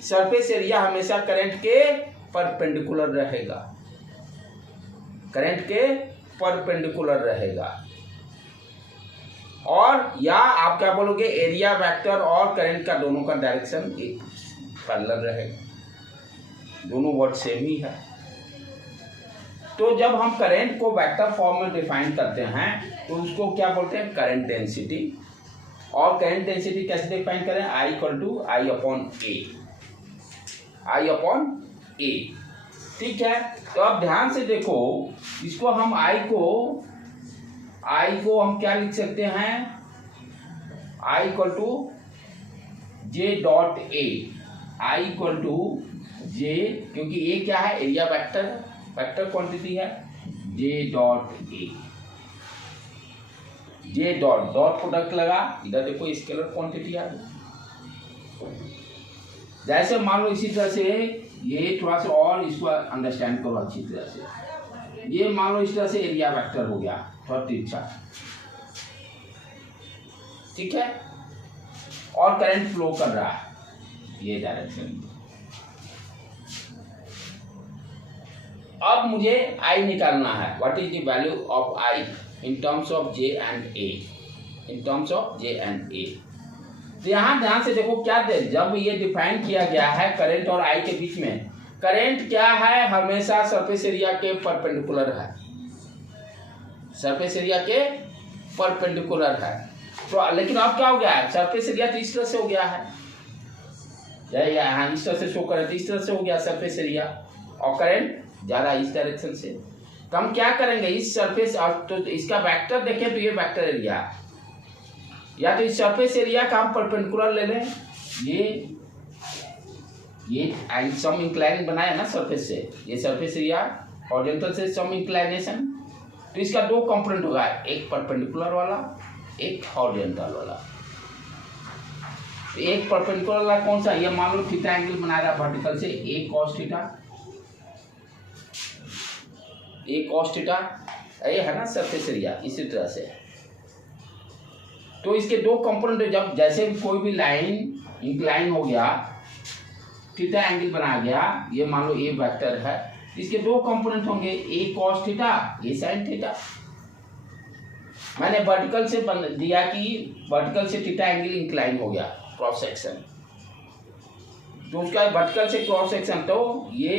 सरफेस एरिया हमेशा करंट के परपेंडिकुलर रहेगा, करंट के परपेंडिकुलर रहेगा। और या आप क्या बोलोगे, एरिया वेक्टर और करंट का दोनों का डायरेक्शन एक पैरेलल रहेगा, दोनों वर्ड सेम ही है। तो जब हम करंट को वेक्टर फॉर्म में डिफाइन करते हैं तो उसको क्या बोलते हैं, करंट डेंसिटी। और करंट डेंसिटी कैसे डिफाइन करें, I equal to I upon A, I upon A, ठीक है। तो अब ध्यान से देखो, इसको हम आई को हम क्या लिख सकते हैं, I equal to J dot A, I equal to J, क्योंकि ए क्या है, एरिया वेक्टर, वेक्टर क्वांटिटी है, J dot A, J dot dot product लगा, इधर देखो स्केलर क्वांटिटी आ गई। जैसे मान लो इसी तरह से ये थोड़ा सा और इसको अंडरस्टैंड करो अच्छी तरह से, ये मान लो इस तरह से एरिया वेक्टर हो गया थोड़ा तिरछा, ठीक है, और करंट फ्लो कर रहा है ये डायरेक्शन। अब मुझे आई निकालना है, what is the value of I in terms of J and A, in terms of J and A. तो यहाँ ध्यान से देखो क्या दे, जब ये डिफाइन किया गया है करंट और आई के बीच में, करंट क्या है, हमेशा सरफेस एरिया के परपेंडिकुलर है, सरफेस एरिया के परपेंडिकुलर है। तो लेकिन अब क्या हो गया है, सरफेस एरिया तो इस तरह से हो गया है, यहाँ इस तरह से शो करे तो इस तरह से हो गया सरफेस एरिया, और करंट ज़्यादा इस डायरेक्शन से। तो हम क्या करेंगे, इस सरफेस, तो इसका वेक्टर देखें तो ये वेक्टर एरिया, या तो इस सरफेस एरिया का हम परपेंडिकुलर ले लें, ये सम इंक्लाइन बनाया ना सरफेस से, ये सरफेस एरिया हॉरिजॉन्टल से सम इंक्लाइनेशन, तो इसका दो कंपोनेंट होगा, एक परपेंडिकुलर वाला, एक हॉरिजॉन्टल वाला। तो एक परपेंडिकुलर कौन सा, ये मान लो थीटा एंगल बना रहा है वर्टिकल से, ए कॉस थीटा, ए कॉस थीटा, ये है ना सरफेस एरिया। इसी तरह से तो इसके दो कंपोनेंट, जब जैसे कोई भी लाइन इंक्लाइन हो गया, थीटा एंगल बना गया, ये मान लो ए वेक्टर है, इसके दो कंपोनेंट होंगे, ए कॉस थीटा, ए साइन थीटा। मैंने वर्टिकल से बन दिया कि वर्टिकल से थीटा एंगल इंक्लाइन हो गया क्रॉस सेक्शन, तो उसका वर्टिकल से क्रॉस सेक्शन, तो ये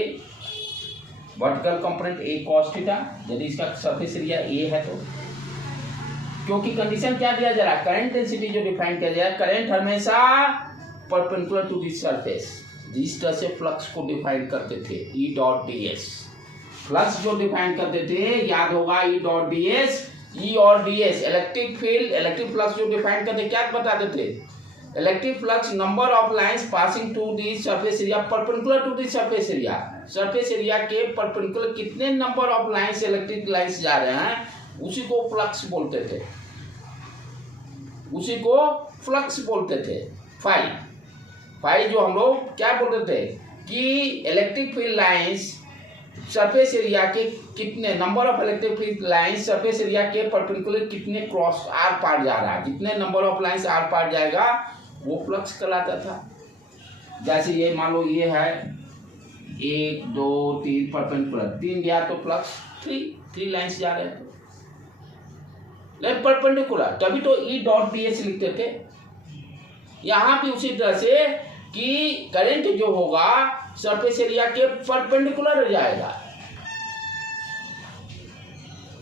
वर्टिकल कंपोनेंट ए कॉस थीटा, यदि इसका सरफेस एरिया ए है तो, क्योंकि कंडीशन क्या दिया जा रहा है, करंट डेंसिटी जो डिफाइन किया जाए, करंट हमेशा परपेंडिकुलर टू दिस सरफेस, जिस तरह से फ्लक्स को डिफाइन करते थे E dot d s, flux जो डिफाइन करते थे याद होगा, E dot d s, E और d s, electric field, electric flux जो डिफाइन करते क्या बताते थे, electric flux number of lines passing to the surface area perpendicular to the surface area, surface area के परपेंडिकुलर कितने number of lines electric lines जा रहे हैं, उसी को फ्लक्स बोलते थे, उसी को फ्लक्स बोलते थे। फाई जो हम लोग क्या बोलते थे कि electric field lines surface area के कितने number of electric field lines surface area के परपेंडिकुलर कितने क्रॉस आर पार जा रहा है, जितने नंबर ऑफ लाइंस आर पार जाएगा वो फ्लक्स कहलाता था। जैसे ये मान लो ये है 1 2 3 परपेंडिकुलर, 3 गया तो फ्लक्स 3 लाइंस जा रहे हैं लेकिन परपेंडिकुलर, तभी तो ई डॉट डी एस लिखते थे। यहाँ भी उसी तरह से कि करंट जो होगा सरफेस एरिया के परपेंडिकुलर जाएगा,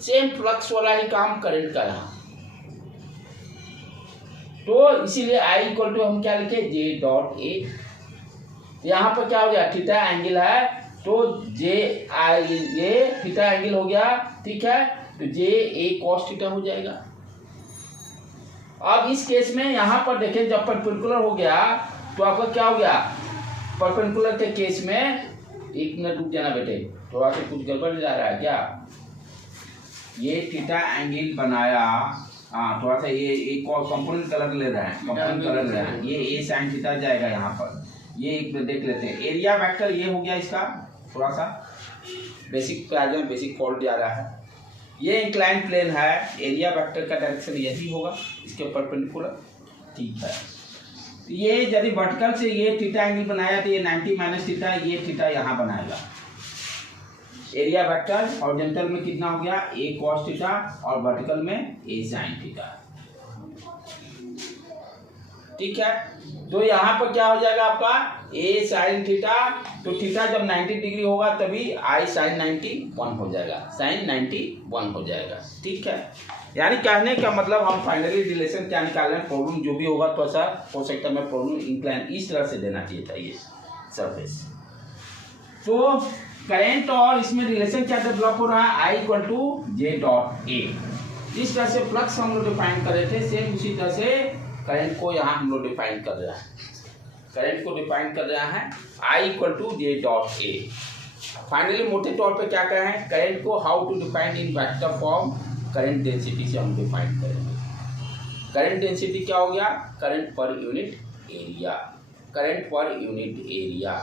सेम फ्लक्स वाला ही काम करंट का यहाँ, तो इसीलिए आई इक्वल टू हम क्या लिखे, जे डॉट ए। यहाँ पर क्या हो गया, थीटा एंगल है तो जे आई, ये थीटा एंगल हो गया, ठीक है, तो जे ए कॉस थीटा हो जाएगा। अब इस केस में यहाँ पर देखें, जब परपेंडिकुलर हो गया तो आपका क्या हो गया, परपेंडिकुलर के केस में, एक मिनट रुक जाना बेटे, थोड़ा सा कुछ गड़बड़ जा रहा है क्या, ये थीटा एंगल बनाया, हाँ थोड़ा सा ये एक कंपोनेंट कलर ले रहा है, कंपोनेंट कलर ले रहा है, ये ए साइन थीटा जाएगा यहाँ पर, ये एक देख लेते हैं। एरिया वेक्टर ये हो गया इसका, थोड़ा सा बेसिक पे आ जाए, बेसिक फॉल्ट जा रहा है, ये इंक्लाइन प्लेन है, एरिया वेक्टर का डायरेक्शन यही होगा इसके परपेंडिकुलर, ठीक है। तो ये यदि वर्टिकल से ये थीटा एंगल बनाया तो ये 90 माइनस थीटा, ये थीटा यहाँ बनाएगा, एरिया वेक्टर हॉरिजॉन्टल में कितना हो गया, ए कॉस थीटा, और वर्टिकल में ए साइन थीटा, ठीक है। तो यहाँ पर क्या हो जाएगा आपका, ए साइन थीटा, तो थीटा जब 90 डिग्री होगा तभी आई साइन 91 हो जाएगा, साइन 91 हो जाएगा, ठीक है। यानी कहने का मतलब हम फाइनली रिलेशन क्या निकाल रहे हैं, प्रॉब्लम जो भी होगा तो ऐसा हो सकता है, मैं प्रॉब्लम इंक्लाइन इस तरह से देना चाहिए था ये सरफेस। तो करंट और इसमें रिलेशन क्या डेवलप हो रहा है, I equal to J dot A, जिस तरह से फ्लक्स हम लोग डिफाइन कर रहे थे, सेम उसी तरह से करंट को यहाँ हम लोग डिफाइन कर रहे हैं, करंट को डिफाइन कर रहा है I equal to J dot A. Finally मोटे तौर पे क्या कहें, करंट को how to define in vector form, current density से हम डिफाइन करेंगे। करंट डेंसिटी क्या हो गया, करंट पर यूनिट एरिया, करंट पर unit area.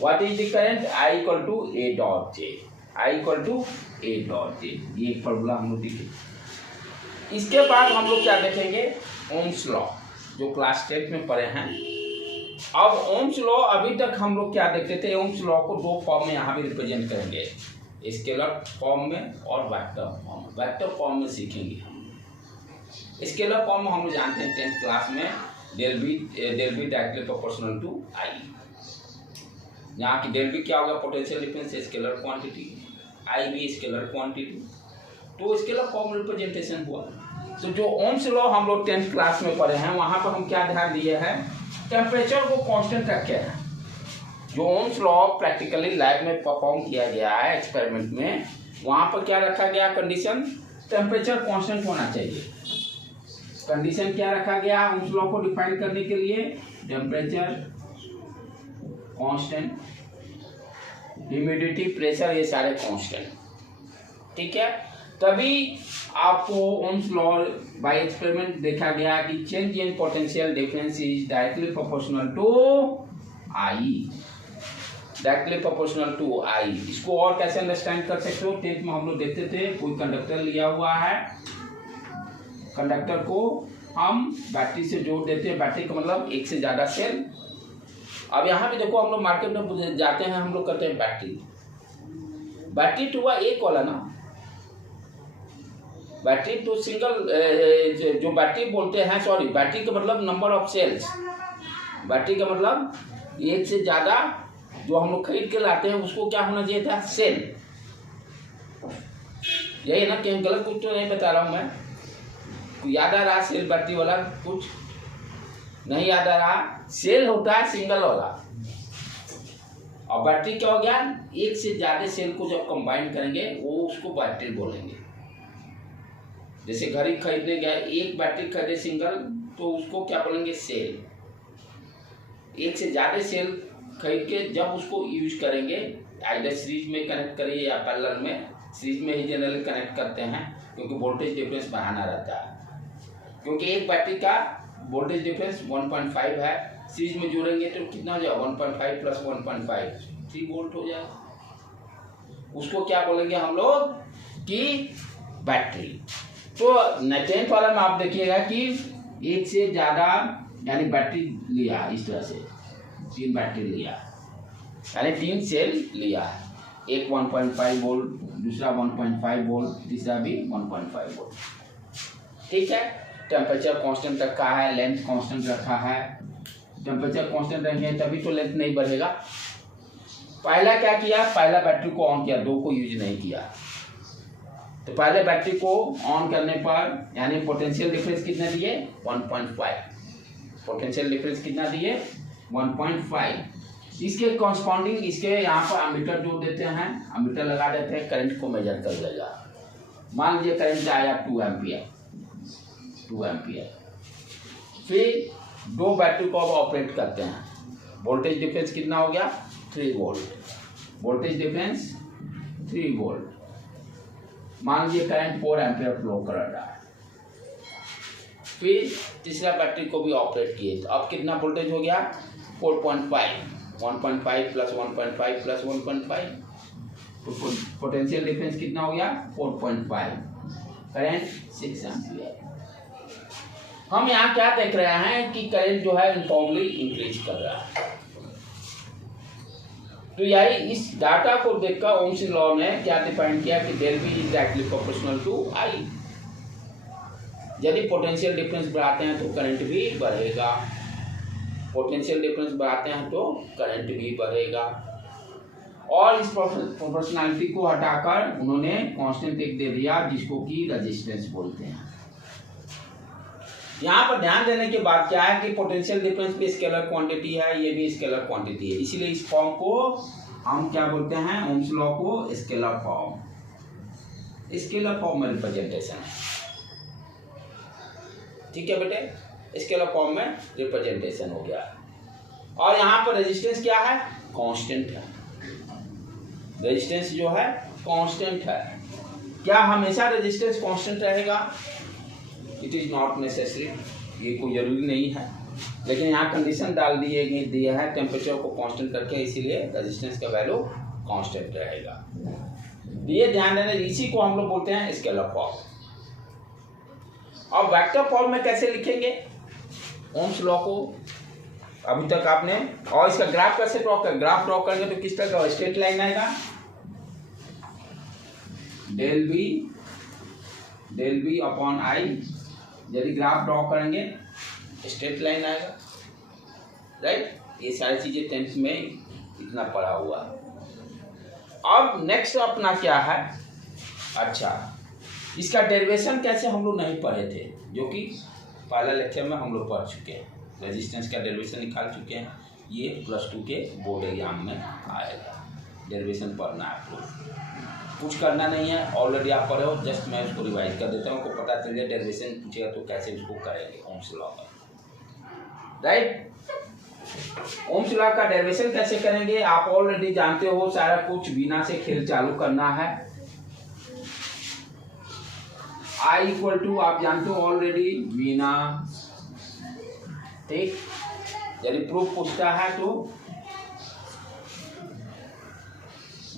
What is the current, I equal to A dot J, I equal to A dot J, ये formula हम लोग देखेंगे। इसके बाद हम लोग क्या देखेंगे, ओम्स लॉ, जो क्लास 10 में पढ़े हैं। अब ओम्स लॉ अभी तक हम लोग क्या देखते थे, ओम्स लॉ को दो फॉर्म में यहाँ भी रिप्रेजेंट करेंगे, स्केलर फॉर्म में और वेक्टर फॉर्म में। वेक्टर फॉर्म में सीखेंगे हम, स्केलर फॉर्म में हम लोग जानते हैं 10th क्लास में del V directly proportional to I, यहाँ की डेल बी क्या होगा, potential difference, scalar quantity, I भी स्केलर क्वांटिटी, तो स्केलर फॉर्म रिप्रेजेंटेशन हुआ। तो जो ओम्स लॉ हम लोग 10th क्लास में पढ़े हैं, वहाँ पर हम क्या ध्यान दिए हैं, टेम्परेचर को कांस्टेंट रखे हैं। जो ओम्स लॉ प्रैक्टिकली लैब में परफॉर्म किया गया है एक्सपेरिमेंट में, वहाँ पर क्या रखा गया कंडीशन, टेम्परेचर कांस्टेंट होना चाहिए। कंडीशन क्या रखा गया ओम्स लॉ को डिफाइन करने के लिए, टेम्परेचर कांस्टेंट, ह्यूमिडिटी, प्रेशर, ये सारे कांस्टेंट, ठीक है। तभी आपको ओम्स लॉ बाय एक्सपेरिमेंट देखा गया कि change in potential difference is directly proportional to I, directly proportional to I. इसको और कैसे अंडरस्टैंड कर सकते हो, टेंथ में हम लोग देखते थे, कोई कंडक्टर लिया हुआ है, कंडक्टर को हम बैटरी से जोड़ देते हैं, बैटरी का मतलब एक से ज्यादा सेल। अब यहाँ भी देखो, हम लोग मार्केट में जाते हैं, हम लोग करते हैं बैटरी टू हुआ एक वाला ना, बैटरी टू सिंगल, जो बैटरी बोलते हैं, सॉरी बैटरी का मतलब नंबर ऑफ सेल्स, बैटरी का मतलब एक से ज्यादा जो हम लोग खरीद के लाते हैं उसको क्या होना चाहिए था, सेल। यही है ना, कहीं गलत कुछ तो नहीं बता रहा हूं मैं, याद आ रहा सेल बैटरी वाला, कुछ नहीं याद आ रहा, सेल होता है सिंगल वाला, और बैटरी क्या हो गया, एक से ज्यादा सेल को जब कंबाइन करेंगे वो उसको बैटरी बोलेंगे। जैसे घड़ी खरीदने गए, एक बैटरी खरीदे सिंगल, तो उसको क्या बोलेंगे, सेल। एक से ज्यादा सेल खरीद के जब उसको यूज करेंगे, आइदर सीरीज में कनेक्ट करिए या पैरेलल में, सीरीज में ही जनरली कनेक्ट करते हैं क्योंकि वोल्टेज डिफरेंस बढ़ाना रहता है, क्योंकि एक बैटरी का वोल्टेज डिफरेंस 1.5 है, सीरीज में जोड़ेंगे तो कितना हो जाएगा, 1.5 प्लस 1.5 3 वोल्ट हो जाएगा, उसको क्या बोलेंगे हम लोग कि बैटरी। तो 10th वाला में आप देखिएगा कि एक से ज्यादा यानी बैटरी लिया, इस तरह से 3 बैटरी लिया, यानी 3 सेल लिया, एक 1.5 वोल्ट, दूसरा 1.5 वोल्ट, तीसरा भी 1.5 वोल्ट। ठीक है, टेम्परेचर कांस्टेंट रखा है, लेंथ कांस्टेंट रखा है, टेम्परेचर कांस्टेंट रहेंगे तभी तो लेंथ नहीं बढ़ेगा। पहला क्या किया, पहला बैटरी को ऑन किया, 2 को यूज नहीं किया, तो पहले बैटरी को ऑन करने पर यानी पोटेंशियल डिफरेंस कितना दिए, 1.5, पोटेंशियल डिफरेंस कितना दिए, 1.5। इसके कॉरस्पॉन्डिंग इसके यहाँ पर अमीटर जोड़ देते हैं, अमीटर लगा देते हैं, करंट को मेजर कर लेगा। मान लीजिए करंट आया 2 एम्पियर, फिर 2 बैटरी को अब ऑपरेट करते हैं, वोल्टेज डिफरेंस कितना हो गया, 3 वोल्ट, वोल्टेज डिफरेंस 3 वोल्ट। मान लीजिए करंट 4 एम्पियर फ्लो कर रहा है, फिर तीसरा बैटरी को भी ऑपरेट किए, तो अब कितना वोल्टेज हो गया, 4.5, 1.5 प्लस 1.5 प्लस 1.5, तो पोटेंशियल डिफरेंस कितना हो गया, 4.5, करंट 6 एम्पियर। हम यहाँ क्या देख रहे हैं कि करंट जो है यूनिफॉर्मली इंक्रीज कर रहा है। तो यही इस डाटा को देखकर ओम्स लॉ ने क्या डिफाइन किया कि del V is directly proportional to I. यदि पोटेंशियल डिफरेंस बढ़ाते हैं तो करंट भी बढ़ेगा, पोटेंशियल डिफरेंस बढ़ाते हैं तो करंट भी बढ़ेगा। और इस प्रोपोर्शनैलिटी को हटाकर उन्होंने कांस्टेंट एक दे दिया जिसको कि रेजिस्टेंस बोलते हैं। यहाँ पर ध्यान देने के बाद क्या है कि पोटेंशियल डिफरेंस भी स्केलर क्वांटिटी है, ये भी स्केलर क्वांटिटी है, इसीलिए इस फॉर्म को हम क्या बोलते हैं, ओम्स लॉ को स्केलर फॉर्म, स्केलर फॉर्म में रिप्रेजेंटेशन है। ठीक है बेटे, स्केलर फॉर्म में रिप्रेजेंटेशन हो गया। और यहाँ पर रेजिस्टेंस क्या है, कांस्टेंट है, रेजिस्टेंस जो है कांस्टेंट है। क्या हमेशा रेजिस्टेंस कांस्टेंट रहेगा, इट इज नॉट नेसेसरी, ये कोई जरूरी नहीं है, लेकिन यहाँ कंडीशन डाल दिया है टेम्परेचर को कांस्टेंट करके, इसीलिए रेजिस्टेंस का वैल्यू कांस्टेंट रहेगा। ये ध्यान देना, इसी को हम लोग बोलते हैं स्केलर फॉर्म। अब वेक्टर फॉर्म में कैसे लिखेंगे ओम्स लॉ को, अभी तक आपने, और इसका ग्राफ कैसे ड्रॉ कर, ग्राफ ड्रॉ करेंगे तो किस तरह का स्ट्रेट लाइन आएगा, डेल बी अपॉन आई, यदि ग्राफ ड्रॉ करेंगे स्ट्रेट लाइन आएगा, राइट। ये सारी चीजें टेंथ में इतना पढ़ा हुआ। अब नेक्स्ट अपना क्या है, अच्छा इसका डेरिवेशन कैसे हम लोग नहीं पढ़े थे, जो कि पहला लेक्चर में हम लोग पढ़ चुके हैं, रेजिस्टेंस का डेरिवेशन निकाल चुके हैं, ये +2 के बोर्ड एग्जाम में आएगा, डेरिवेशन पढ़ना है आप लोग, कुछ करना नहीं है, ऑलरेडी आप पढ़े हो, जस्ट मैं उसको रिवाइज कर देता हूँ, आपको पता चल जाए डेरिवेशन पूछेगा तो कैसे उसको करेंगे ओम्स लॉ में, राइट। ओम्स लॉ का डेरिवेशन कैसे करेंगे आप ऑलरेडी जानते हो, सारा कुछ बिना से खेल चालू करना है। आई इक्वल टू आप जानते हो ऑलरेडी वीना, ठीक। यदि प्रूफ पूछता है तो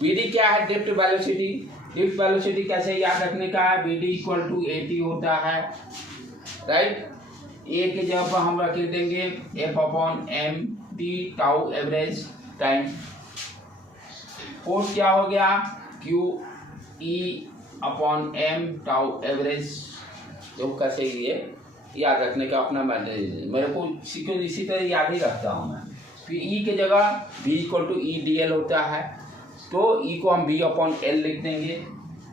बीडी क्या है, ड्रिफ्ट वेलोसिटी। ड्रिफ्ट वेलोसिटी कैसे याद रखने का है, बीडी इक्वल टू एटी होता है, राइट। ए के जगह पर हम रख देंगे F upon m t tau average time. Force क्या हो गया, q E upon m tau average. जो कैसे ये याद रखने का अपना मेरे को सीक्वेंस इसी तरह याद ही रखता हूँ मैं। फिर ई के जगह B equal to E D L होता है, तो ई को हम बी अपॉन एल लिख देंगे,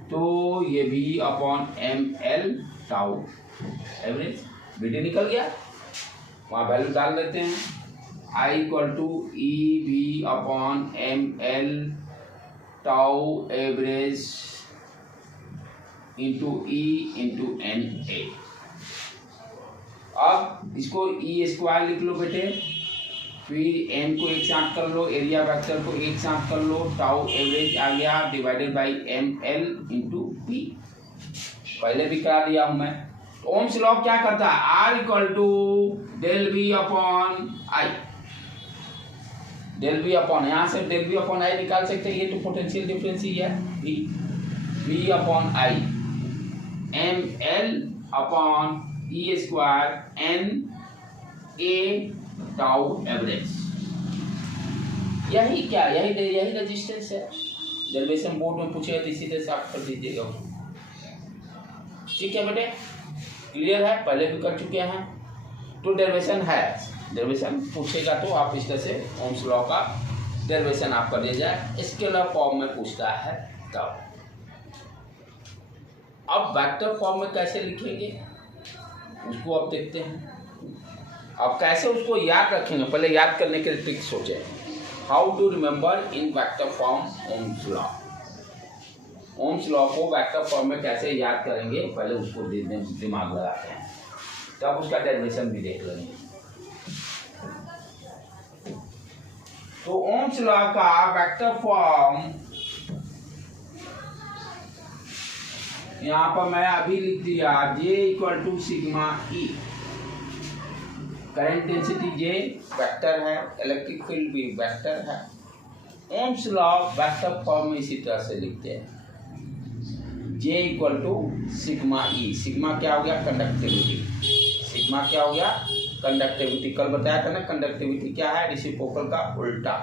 तो ये B upon M L tau average. V D निकल गया, वहाँ वैल्यू डाल देते हैं। I equal to E B upon M L tau average into E into N A. अब इसको ई स्क्वायर लिख लो बेटे, फिर एन को एक साथ कर लो, एरिया वेक्टर को एक साथ कर लो, टाउ एवरेज आ गया divided by m l into p. पहले भी करा दिया हूं मैं। तो ओम्स लॉ क्या करता है, R equal to del V upon I. Del V upon, यहाँ से डेल बी अपॉन आई निकाल सकते हैं, ये तो पोटेंशियल डिफरेंस ही है, V upon I m l upon e square n A tau average. यही क्या, यही रेजिस्टेंस है। डेरिवेशन बोर्ड में पूछेगा तो इसी तरह से आप कर दीजिएगा उसको, ठीक है बेटे, क्लियर है, पहले भी कर चुके हैं। तो डेरिवेशन है, डेरिवेशन पूछेगा तो आप इस तरह से ओम्स लॉ का डेरिवेशन आप कर दीजिए, स्केलर फॉर्म में पूछता है तब। अब वेक्टर फॉर्म में कैसे लिखेंगे उसको अब देखते हैं। अब कैसे उसको याद रखेंगे, पहले याद करने के लिए ट्रिक सोचे। How to remember in vector form Ohm's law. Ohm's law को वेक्टर फॉर्म में कैसे याद करेंगे, पहले उसको दिमाग लगाते हैं, तब उसका डेरिवेशन भी देख लेंगे। तो ओम्स लॉ का वेक्टर फॉर्म यहाँ पर मैं अभी लिख दिया, J equal to sigma E. Current density J vector है, इलेक्ट्रिक फील्ड भी वेक्टर है। ओम्स लॉ वेक्टर फॉर्म में इसी तरह से लिखते हैं, J equal to sigma E. Sigma क्या हो गया, कंडक्टिविटी। सिग्मा क्या हो गया, कंडक्टिविटी। कल बताया था ना, कंडक्टिविटी क्या है, रेसिप्रोकल का उल्टा।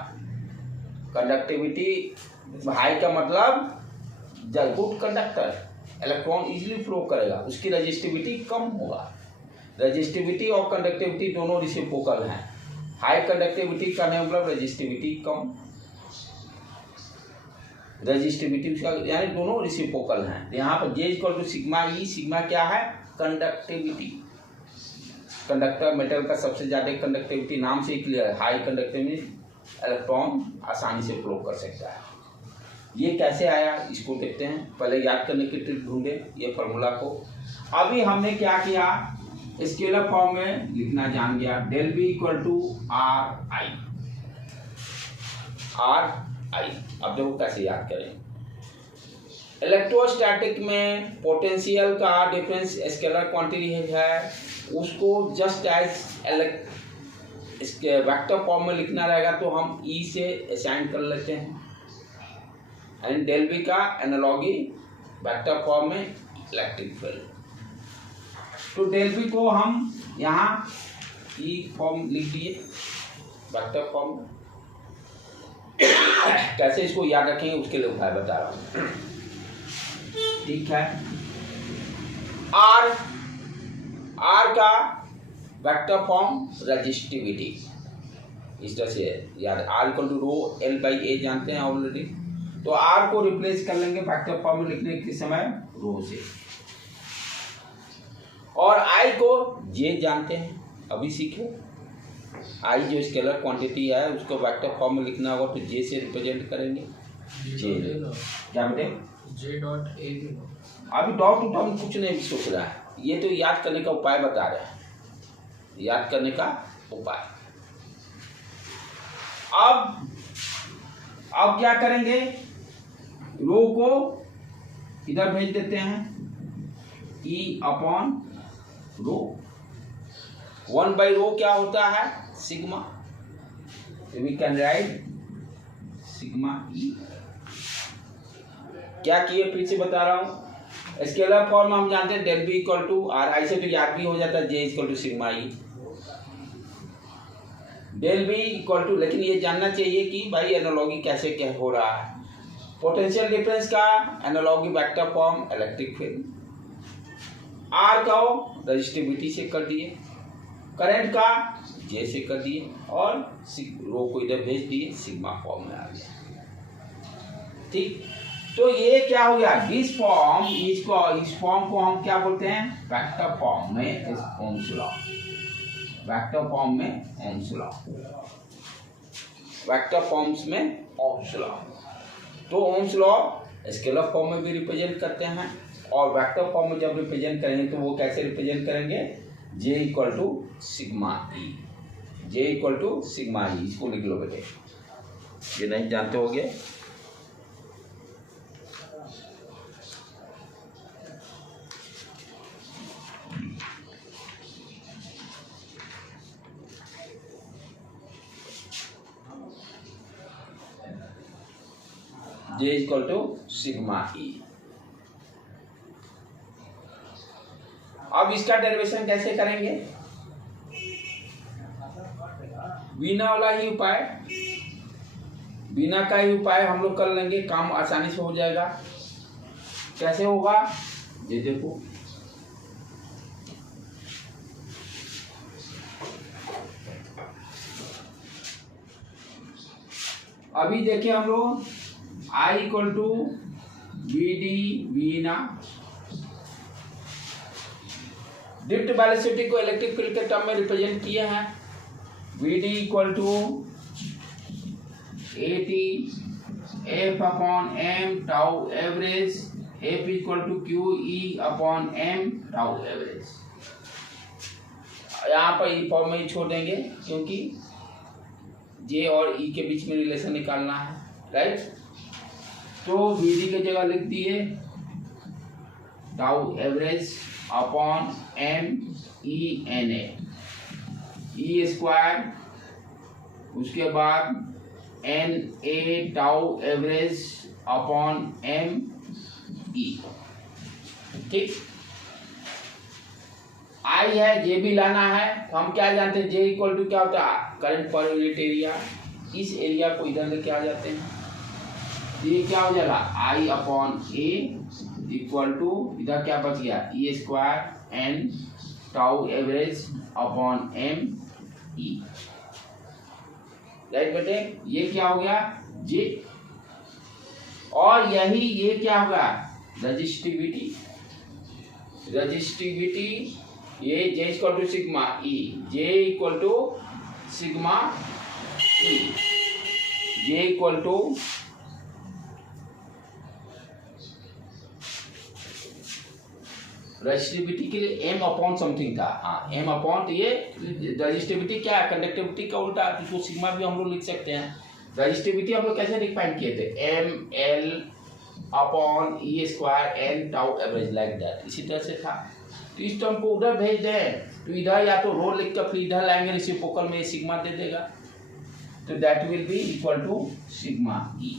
कंडक्टिविटी हाई का मतलब good conductor, electron easily flow करेगा, उसकी रेजिस्टिविटी कम होगा। रेजिस्टिविटी और कंडक्टिविटी दोनों रेसिप्रोकल हैं। हाई कंडक्टिविटी करने मतलब रेजिस्टिविटी कम, रेजिस्टिविटी उसका यानी दोनों रेसिप्रोकल हैं। यहाँ पर J equal to sigma E. Sigma क्या है, कंडक्टिविटी। कंडक्टर मेटल का सबसे ज्यादा कंडक्टिविटी, नाम से ही क्लियर है। हाई कंडक्टिविटी, इलेक्ट्रॉन आसानी से फ्लो कर सकता है। ये कैसे आया इसको देखते हैं, पहले याद करने की ट्रिक ढूंढे ये फार्मूला को। अभी हमने क्या किया, स्केलर फॉर्म में लिखना जान गया, del V equal to R I. R I, अब देखो कैसे याद करें। इलेक्ट्रोस्टैटिक में पोटेंशियल का डिफरेंस स्केलर क्वांटिटी है, उसको जस्ट एज इसके वेक्टर फॉर्म में लिखना रहेगा, तो हम ई से असाइन कर लेते हैं। एंड डेल बी का एनालॉगी वेक्टर फॉर्म में इलेक्ट्रिक फील्ड। तो डेल बी को हम यहाँ ई फॉर्म लिख दिए वेक्टर फॉर्म में। कैसे इसको याद रखेंगे उसके लिए उपाय बता रहा हूँ, ठीक है। आर का वेक्टर फॉर्म रेजिस्टिविटी इस तरह से याद, R equal to rho L by A जानते हैं ऑलरेडी। तो आर को रिप्लेस कर लेंगे वेक्टर फॉर्म में लिखने के समय रो से, और आई को जे जानते हैं, अभी सीखे। आई जो स्केलर क्वांटिटी है उसको वेक्टर फॉर्म में लिखना होगा, तो जे से रिप्रेजेंट करेंगे। जे क्या बेटे, जे डॉट ए। अभी डॉट टू डॉट कुछ नहीं सोच रहा है, ये तो याद करने का उपाय बता रहे हैं, याद करने का उपाय। अब क्या करेंगे, रो को इधर भेज देते हैं, E अपॉन रो। 1/रो क्या होता है? सिग्मा। तो we can write sigma E। क्या किए फिर से बता रहा हूं, स्केलर फॉर्म हम जानते हैं del V equal to R, ऐसे तो याद भी हो जाता है J equal to sigma E del V equal to, लेकिन ये जानना चाहिए कि भाई एनालॉगी कैसे क्या हो रहा है। पोटेंशियल डिफरेंस का analogy vector form electric field, R का रजिस्टिविटी से कर दिए, करंट का जे से कर दिए और रो को इधर भेज दिए, सिग्मा फॉर्म में आ गया। ठीक, तो ये क्या हो गया, दिस फॉर्म, इस फॉर्म को हम क्या बोलते हैं, वेक्टर फॉर्म में ओम्स लॉ, वेक्टर फॉर्म में ओम्स लॉ, वेक्टर फॉर्म्स में ओम्स लॉ। तो ओम्स लॉ स्केलर फॉर्म में भी रिप्रेजेंट करते हैं और वेक्टर फॉर्म में जब रिप्रेजेंट करेंगे तो वो कैसे रिप्रेजेंट करेंगे, J equal to sigma E, J equal to sigma E. इसको लिख लो बेटे, ये नहीं जानते होगे। J equal to sigma E. अब इसका डेरिवेशन कैसे करेंगे, बिना वाला ही उपाय, बिना का ही उपाय हम लोग कर लेंगे, काम आसानी से हो जाएगा। कैसे होगा, ये देखो, अभी देखिए हम लोग I equal to b d v ना, ड्रिफ्ट वेलोसिटी को इलेक्ट्रिक फील्ड के टर्म में रिप्रेजेंट किए हैं। V d equal to a t F upon m tau average, F equal to q E upon m tau average. यहाँ पर ई form में ही छोड़ देंगे क्योंकि जे और ई के बीच में रिलेशन निकालना है, राइट। तो वीडी की जगह लिख दिए tau average upon M e n A square, उसके बाद n A tau average upon M e. ठीक, आई है, जे भी लाना है, तो हम क्या जानते हैं, जे इक्वल टू क्या होता है, करंट पर यूनिट एरिया। इस एरिया को इधर लेके आ जाते हैं, ये क्या हो जाएगा, I upon A equal to, इधर क्या बच गया, E square N tau average upon M E, right बेटे। ये क्या हो गया, जे, और यही ये क्या होगा, रजिस्टिविटी, रजिस्टिविटी, ये J equal to sigma E, J equal to sigma E, J equal to resistivity के लिए एम अपॉन समथिंग था, हाँ एम अपॉन, तो ये रजिस्टिविटी क्या है, कंडक्टिविटी का उल्टा, इसको सिग्मा भी हम लोग लिख सकते हैं। रजिस्टिविटी हम लोग कैसे डिफाइन किए थे, m l upon e square N tau average, like that, इसी तरह से था। तो इस टर्म को उधर भेज दें तो इधर या तो रो लिख कर फिर इधर लाएंगे, रेसिप्रोकल में सिग्मा दे देगा, तो that will be equal to sigma E.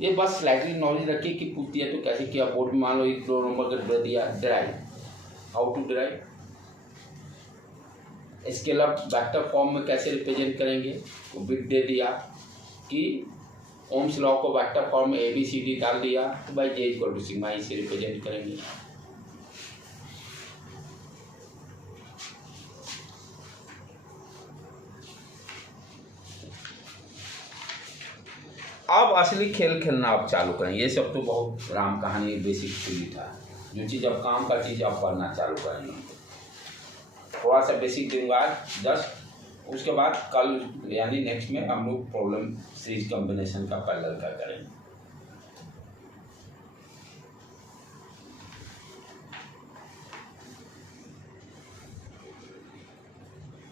ये बस स्लाइटली नॉलेज रखिए कि पूछ दिया तो कैसे किया, बोर्ड में मान लो एक 2 नंबर का दिया, derive, how to derive, scalar vector form में कैसे रिप्रेजेंट करेंगे, तो बिट दे दिया कि ओम्स लॉ को वेक्टर फॉर्म में ए बी सी डी डाल दिया, तो भाई J equal to sigma E से रिप्रेजेंट करेंगे। अब असली खेल खेलना आप चालू करें, ये सब तो बहुत राम कहानी बेसिक थ्योरी था, जो चीज़ अब काम का चीज़ आप पढ़ना चालू करेंगे। थोड़ा सा बेसिक दूंगा जस्ट, उसके बाद कल यानी नेक्स्ट में हम लोग प्रॉब्लम सीरीज कॉम्बिनेशन का पैरेलल का करेंगे।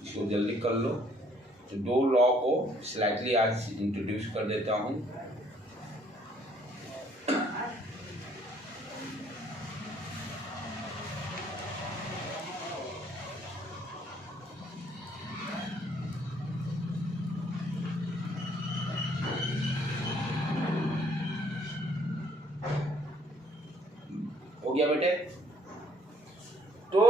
इसको जल्दी कर लो। तो 2 लॉ को स्लाइटली आज इंट्रोड्यूस कर देता हूँ। गया बेटे। तो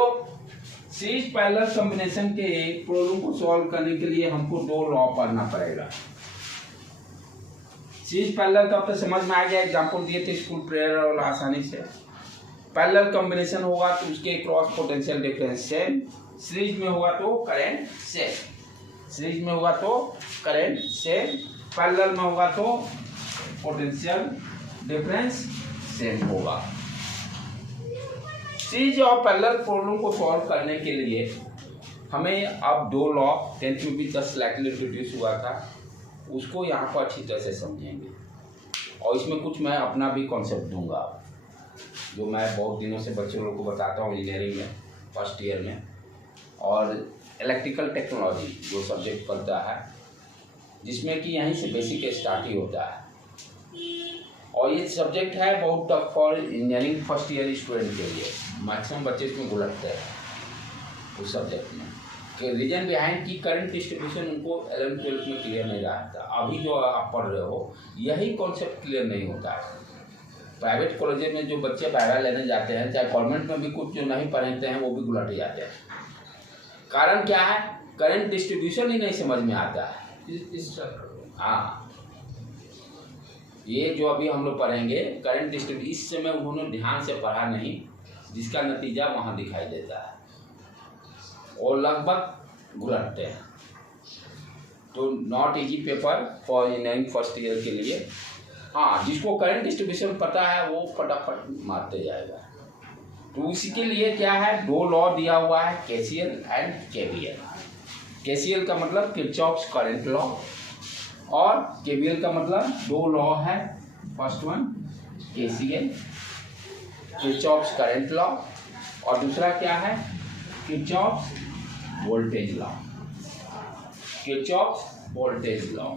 सीरीज पैरेलल कॉम्बिनेशन के प्रॉब्लम को सॉल्व करने के लिए हमको दो लॉ पढ़ना पड़ेगा। सीरीज पैरेलल का तो समझ में आ गया, एग्जांपल दिए थे स्कूल प्रेयर और आसानी से। पैरेलल कॉम्बिनेशन होगा तो उसके cross potential difference same, series में होगा तो करंट सेम, सीरीज में होगा तो करंट सेम, पैरेलल में होगा तो पोटेंशियल डिफरेंस सेम होगा। सीरीज और पैरेलल प्रॉब्लम को सॉल्व करने के लिए हमें अब दो लॉ 10th में भी 10 स्लाइडली इंट्रोड्यूस हुआ था, उसको यहाँ पर अच्छी तरह से समझेंगे। और इसमें कुछ मैं अपना भी कॉन्सेप्ट दूंगा जो मैं बहुत दिनों से बच्चों लोगों को बताता हूँ इंजीनियरिंग में फर्स्ट ईयर में, और इलेक्ट्रिकल टेक्नोलॉजी जो सब्जेक्ट पढ़ता है, जिसमें कि यहीं से बेसिक स्टार्ट ही होता है। और ये सब्जेक्ट है बहुत tough for engineering first year student के लिए। मैक्सिमम बच्चे इसमें घुलटते हैं उस सब्जेक्ट में, कि रीजन बिहाइंड की करंट डिस्ट्रीब्यूशन उनको 11th 12th में क्लियर नहीं रहता। अभी जो आप पढ़ रहे हो यही कॉन्सेप्ट क्लियर नहीं होता है। प्राइवेट कॉलेज में जो बच्चे पैरा लेने जाते हैं, चाहे गवर्नमेंट में भी कुछ जो नहीं पढ़ते हैं वो भी घुलट जाते हैं। कारण क्या है? करंट डिस्ट्रीब्यूशन ही नहीं समझ में आता है। हाँ, ये जो अभी हम लोग पढ़ेंगे करंट डिस्ट्रीब्यूशन, इस समय उन्होंने ध्यान से पढ़ा नहीं, जिसका नतीजा वहाँ दिखाई देता है और लगभग घुलटते हैं। तो not easy paper for engineering first year के लिए। हाँ, जिसको करंट डिस्ट्रीब्यूशन पता है वो फटाफट मारते जाएगा। तो उसके लिए क्या है, दो लॉ दिया हुआ है, केसीएल एंड केवीएल। केसीएल का मतलब किरचॉफ्स करंट लॉ, और केवीएल का मतलब दो लॉ है। First one KCL, Kirchhoff's current law, और दूसरा क्या है, Kirchhoff's voltage law. Kirchhoff's voltage law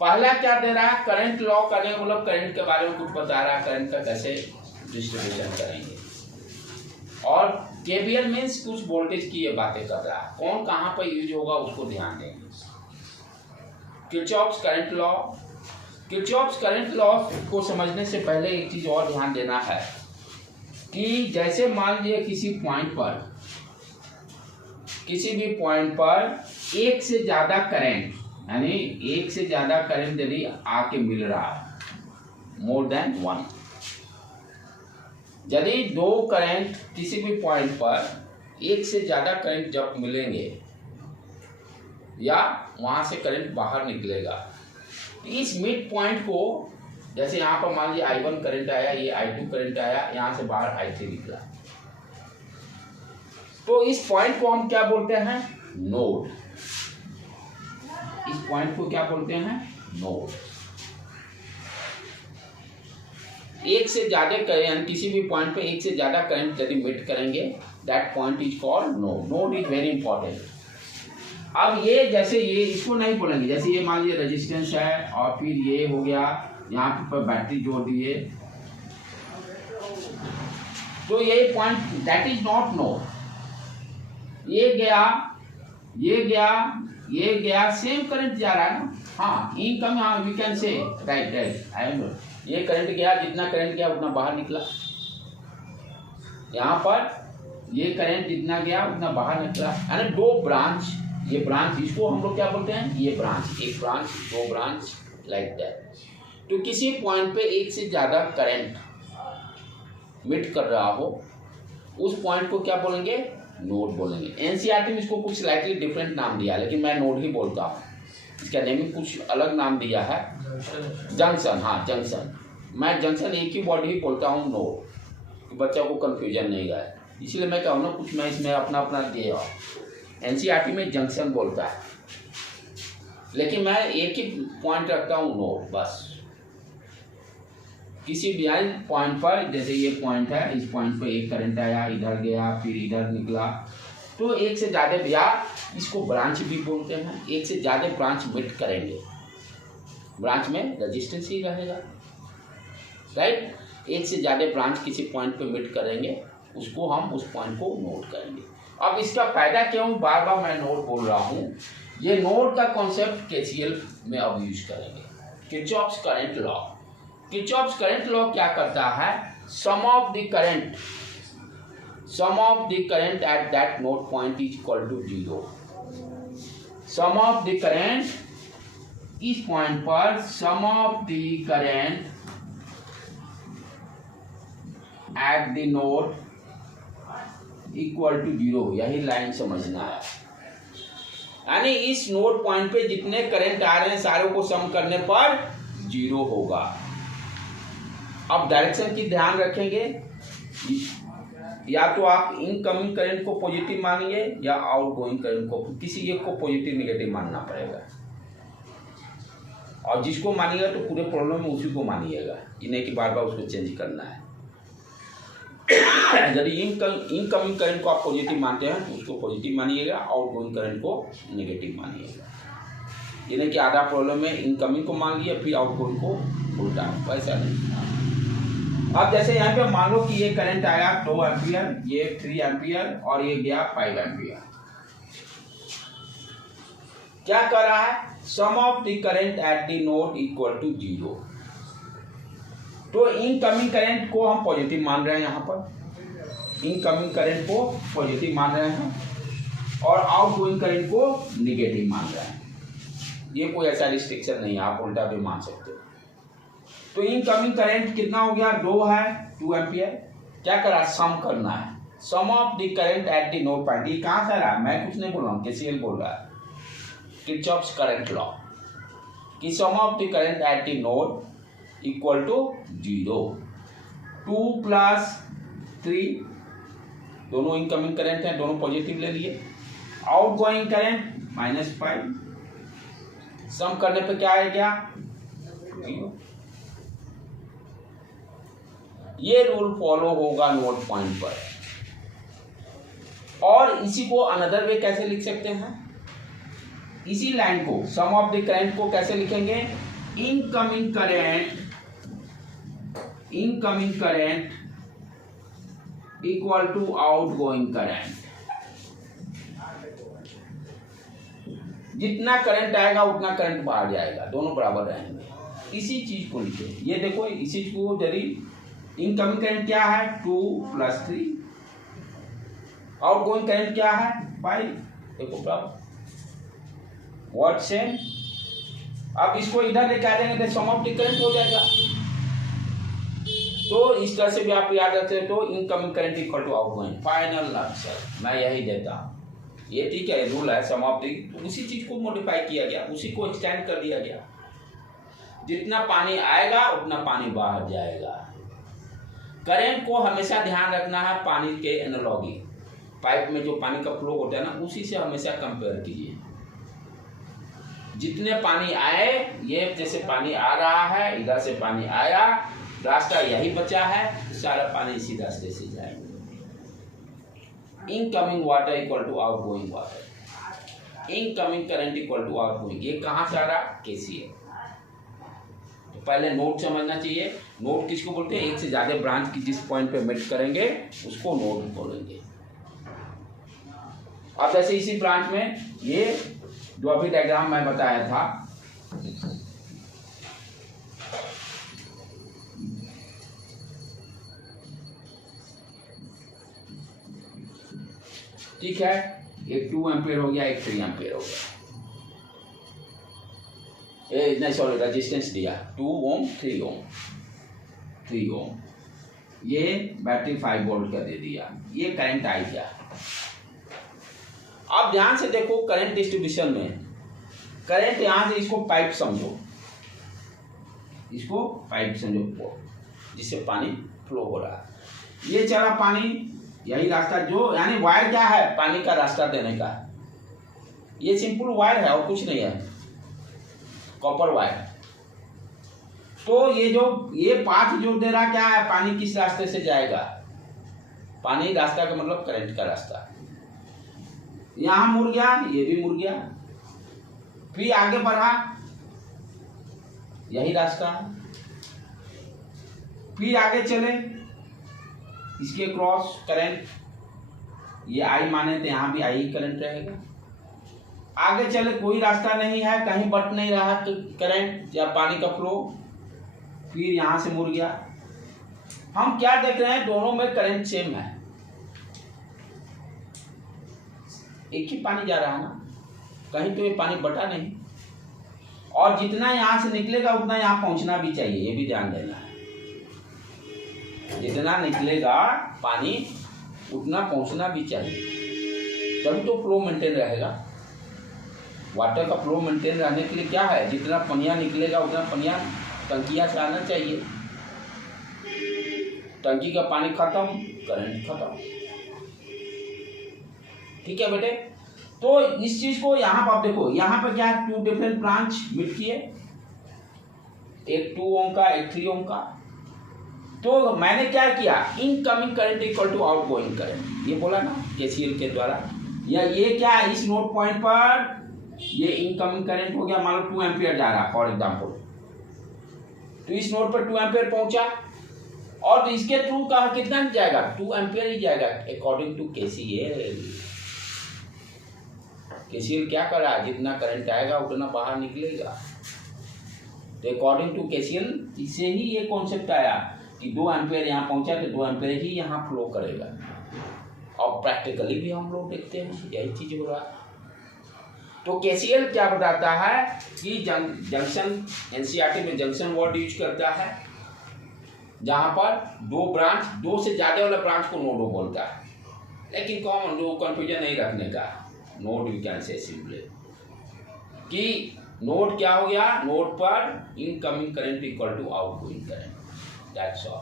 पहला क्या दे रहा है, करंट लॉ करने का मतलब करंट के बारे में कुछ बता रहा है, करंट का कैसे डिस्ट्रीब्यूशन करेंगे। और केवीएल मीन्स कुछ वोल्टेज की ये बातें कर रहा है, कौन कहाँ पर यूज होगा उसको ध्यान देंगे। Kirchhoff's current law, Kirchhoff's current law को समझने से पहले एक चीज और ध्यान देना है कि जैसे मान लीजिए किसी पॉइंट पर, किसी भी पॉइंट पर एक से ज्यादा करंट, यानी एक से ज्यादा करंट यदि आके मिल रहा है, मोर देन वन, यदि दो करंट किसी भी पॉइंट पर एक से ज्यादा करंट जब मिलेंगे या वहां से करंट बाहर निकलेगा, इस मिड पॉइंट को, जैसे यहाँ पर मान लीजिए I1 करंट आया, ये I2 करंट आया, यहाँ से बाहर I3 निकला, तो इस पॉइंट को हम क्या बोलते हैं, नोड। इस पॉइंट को क्या बोलते हैं, नोड। एक से ज्यादा करंट, किसी भी पॉइंट पे एक से ज्यादा करंट यदि मीट करेंगे, that point is called node. Node is very important. अब ये जैसे ये इसको नहीं बोलेंगे, जैसे ये मान लीजिए रेजिस्टेंस है और फिर ये हो गया, यहाँ पर बैटरी जोड़ दिए, तो ये point that is not node. ये गया, ये गया, ये गया, सेम करंट जा रहा है ना। हाँ, इनकम, हाँ we can say right right, I am, ये करंट गया, जितना करंट गया उतना बाहर निकला। यहाँ पर ये करंट जितना गया उतना बाहर निकला, यानी दो ब्रांच, ये ब्रांच, इसको हम लोग क्या बोलते हैं, ये ब्रांच, एक ब्रांच, दो ब्रांच, लाइक दैट। तो किसी पॉइंट पे एक से ज्यादा करंट मीट कर रहा हो, उस पॉइंट को क्या बोलेंगे, नोड बोलेंगे। एनसीईआरटी में इसको कुछ स्लाइटली डिफरेंट नाम दिया, लेकिन मैं नोड ही बोलता हूँ। इसका नेमिंग कुछ अलग नाम दिया है, जंक्शन। हाँ, जंक्शन, मैं जंक्शन एक ही वर्ड ही बोलता हूँ, नोड, बच्चा को कंफ्यूजन नहीं रहा है, इसलिए मैं कहूँ ना कुछ मैं इसमें अपना अपना दिया। एनसीईआरटी में जंक्शन बोलता है, लेकिन मैं एक ही पॉइंट रखता हूँ, नोड, बस। किसी भी पॉइंट पर, जैसे ये पॉइंट है, इस पॉइंट पर एक करंट आया, इधर गया, फिर इधर निकला, तो एक से ज़्यादा, या इसको ब्रांच भी बोलते हैं, एक से ज़्यादा ब्रांच मीट करेंगे, ब्रांच में रेजिस्टेंस ही रहेगा, राइट। एक से ज़्यादा ब्रांच किसी पॉइंट पे मीट करेंगे, उसको हम उस पॉइंट को नोड करेंगे। अब इसका फायदा क्यों बार बार मैं नोड बोल रहा हूँ, ये नोड का कॉन्सेप्ट केसीएल में अब यूज करेंगे। Kirchhoff's current law, Kirchhoff's current law क्या करता है, sum of the current at that node point is equal to 0. Sum of the current इस पॉइंट पर sum of the current at the node equal to 0, यही line समझना है। यानी इस नोड पॉइंट पे जितने करंट आ रहे हैं सारों को सम करने पर 0 होगा। अब डायरेक्शन की ध्यान रखेंगे, या तो आप इनकमिंग करंट को पॉजिटिव मानिए या आउटगोइंग करंट को, किसी एक को पॉजिटिव नेगेटिव मानना पड़ेगा। और जिसको मानिएगा तो पूरे प्रॉब्लम में उसी को मानिएगा, ये नहीं कि बार बार उसको चेंज करना है। यदि इनकमिंग करंट को आप पॉजिटिव मानते हैं तो उसको पॉजिटिव मानिएगा, आउटगोइंग करंट को नेगेटिव मानिएगा। ये नहीं कि आधा प्रॉब्लम में इनकमिंग को मान लिया फिर आउटगोइंग को उल्टा, वैसा नहीं। अब जैसे यहाँ पे मान लो कि ये करंट आया 2 एम्पियर, ये 3 एम्पियर और ये गया 5 एम्पियर। क्या कर रहा है? Sum of the current at the node equal to 0। तो इनकमिंग करंट को हम पॉजिटिव मान रहे हैं, यहाँ पर इनकमिंग करंट को पॉजिटिव मान रहे हैं और आउटगोइंग करंट को निगेटिव मान रहे हैं। ये कोई ऐसा रिस्ट्रिक्शन नहीं है, आप उल्टा भी मान सकते हो। तो इनकमिंग करंट कितना हो गया? 2 है, 2 एम्पियर। क्या करा? सम करना है। Sum of the current at the node point. ये कहाँ से आ रहा है? मैं कुछ नहीं बोल रहा हूँ, केसीएल बोल रहा है, किरचॉफ्स करंट लॉ, कि sum of the current at the node equal to 0। 2 + 3 दोनों इनकमिंग करंट हैं, दोनों पॉजिटिव ले लिए। आउटगोइंग करंट -5, सम करने पे क्या आएगा? 0। ये रूल फॉलो होगा नोड पॉइंट पर। और इसी को अनदर वे कैसे लिख सकते हैं? इसी लाइन को, सम ऑफ द करंट को कैसे लिखेंगे? Incoming current equal to outgoing current. जितना करंट आएगा उतना करंट बाहर जाएगा, दोनों बराबर रहेंगे। इसी चीज को लिखे। ये देखो, इसी को यदि इनकमिंग करंट क्या है? 2 + 3, आउटगोइंग करंट क्या है? 5। देखो बराबर, व्हाट सेम। अब इसको इधर लेके आ जाएंगे तो सम ऑफ द करंट हो जाएगा। तो इस तरह से भी आप याद रखते हो, तो incoming current equal to outgoing. Final answer मैं यही देता हूँ। ये ठीक है, रूल है सम ऑफ द, तो उसी चीज को मॉडिफाई किया गया, उसी को एक्सटेंड कर दिया गया। जितना पानी आएगा उतना पानी बाहर जाएगा। करंट को हमेशा ध्यान रखना है पानी के एनालॉगी, पाइप में जो पानी का फ्लो होता है ना, उसी से हमेशा कंपेयर कीजिए। जितने पानी आए, ये जैसे पानी आ रहा है, इधर से पानी आया, रास्ता यही बचा है, सारा पानी इसी रास्ते से जाएगा। Incoming water equal to outgoing water, incoming current equal to outgoing. ये कहाँ से आ रहा? केसीएल। तो पहले नोड समझना चाहिए। नोड किसको बोलते हैं? एक से ज्यादा ब्रांच की जिस पॉइंट पे मेट करेंगे उसको नोड बोलेंगे। अब जैसे इसी ब्रांच में ये जो अभी डायग्राम मैं बताया था, ठीक है, एक 2 एम्पियर हो गया, एक 3 एम्पियर हो गया। नहीं सॉरी, रेजिस्टेंस दिया 2 ओम 3 ओम 3 ओम। ये बैटरी 5 वोल्ट का दे दिया, ये करंट आई गया। अब ध्यान से देखो, करंट डिस्ट्रीब्यूशन में करंट यहां से, इसको पाइप समझो, इसको पाइप समझो जिससे पानी फ्लो हो रहा है। ये चला पानी, यही रास्ता, जो यानी वायर क्या है? पानी का रास्ता देने का। ये सिंपल वायर है और कुछ नहीं है, कॉपर वायर। तो ये पाथ जो दे रहा क्या है? पानी किस रास्ते से जाएगा? पानी रास्ता का मतलब करंट का रास्ता। यहां मुड़ गया, ये भी मुड़ गया, फिर आगे बढ़ा, यही रास्ता है। फिर आगे चले, इसके क्रॉस करंट, ये आई माने तो यहाँ भी आई करंट रहेगा। आगे चले, कोई रास्ता नहीं है, कहीं बट नहीं रहा करंट या पानी का फ्लो, फिर यहाँ से मुड़ गया, हम क्या देख रहे हैं, दोनों में करंट सेम है, एक ही पानी जा रहा है ना, कहीं तो ये पानी बटा नहीं, और जितना यहाँ से निकलेगा उतना यहाँ पहुँचना भी चाहिए, ये भी ध्यान देना है। जितना निकलेगा पानी उतना पहुँचना भी चाहिए, तभी तो फ्लो मेंटेन रहेगा। वाटर का फ्लो मेंटेन रहने के लिए क्या है, जितना पनिया निकलेगा उतना पनिया टंकिया से आना चाहिए। टंकी का पानी खत्म, करंट खत्म। ठीक है बेटे, तो इस चीज को यहाँ पर आप देखो, यहाँ पर क्या है, 2 डिफरेंट ब्रांच मीट किए, एक 2 ओम का, एक 3 ओम का। तो मैंने क्या किया, incoming current equal to outgoing current, ये बोला ना केसीएल के द्वारा। या ये क्या है, इस नोड पॉइंट पर ये इनकमिंग करंट हो गया, मान लो 2 एम्पियर जा रहा है फॉर एग्जाम्पल, तो इस नोड पर 2 एम्पियर पहुंचा, और तो इसके थ्रू कहा कितना जाएगा, 2 एम्पियर ही जाएगा अकॉर्डिंग टू केसीएल। केसीएल क्या कर रहा है, जितना करंट आएगा उतना बाहर निकलेगा। तो अकॉर्डिंग टू केसीएल इससे ही ये कॉन्सेप्ट आया कि 2 एम्पियर यहाँ पहुंचा तो 2 एम्पियर ही यहाँ फ्लो करेगा। और प्रैक्टिकली भी हम लोग देखते हैं यही चीज हो रहा है। तो केसीएल क्या बताता है कि जंक्शन, एनसीईआरटी में जंक्शन वर्ड यूज करता है, जहां पर 2 ब्रांच, 2 से ज्यादा वाला ब्रांच को नोडो बोलता है, लेकिन कॉमन लोग कंफ्यूजन नहीं रखने का, node you can say simply कि नोड क्या हो गया, नोड पर incoming current equal to outgoing current, that's all.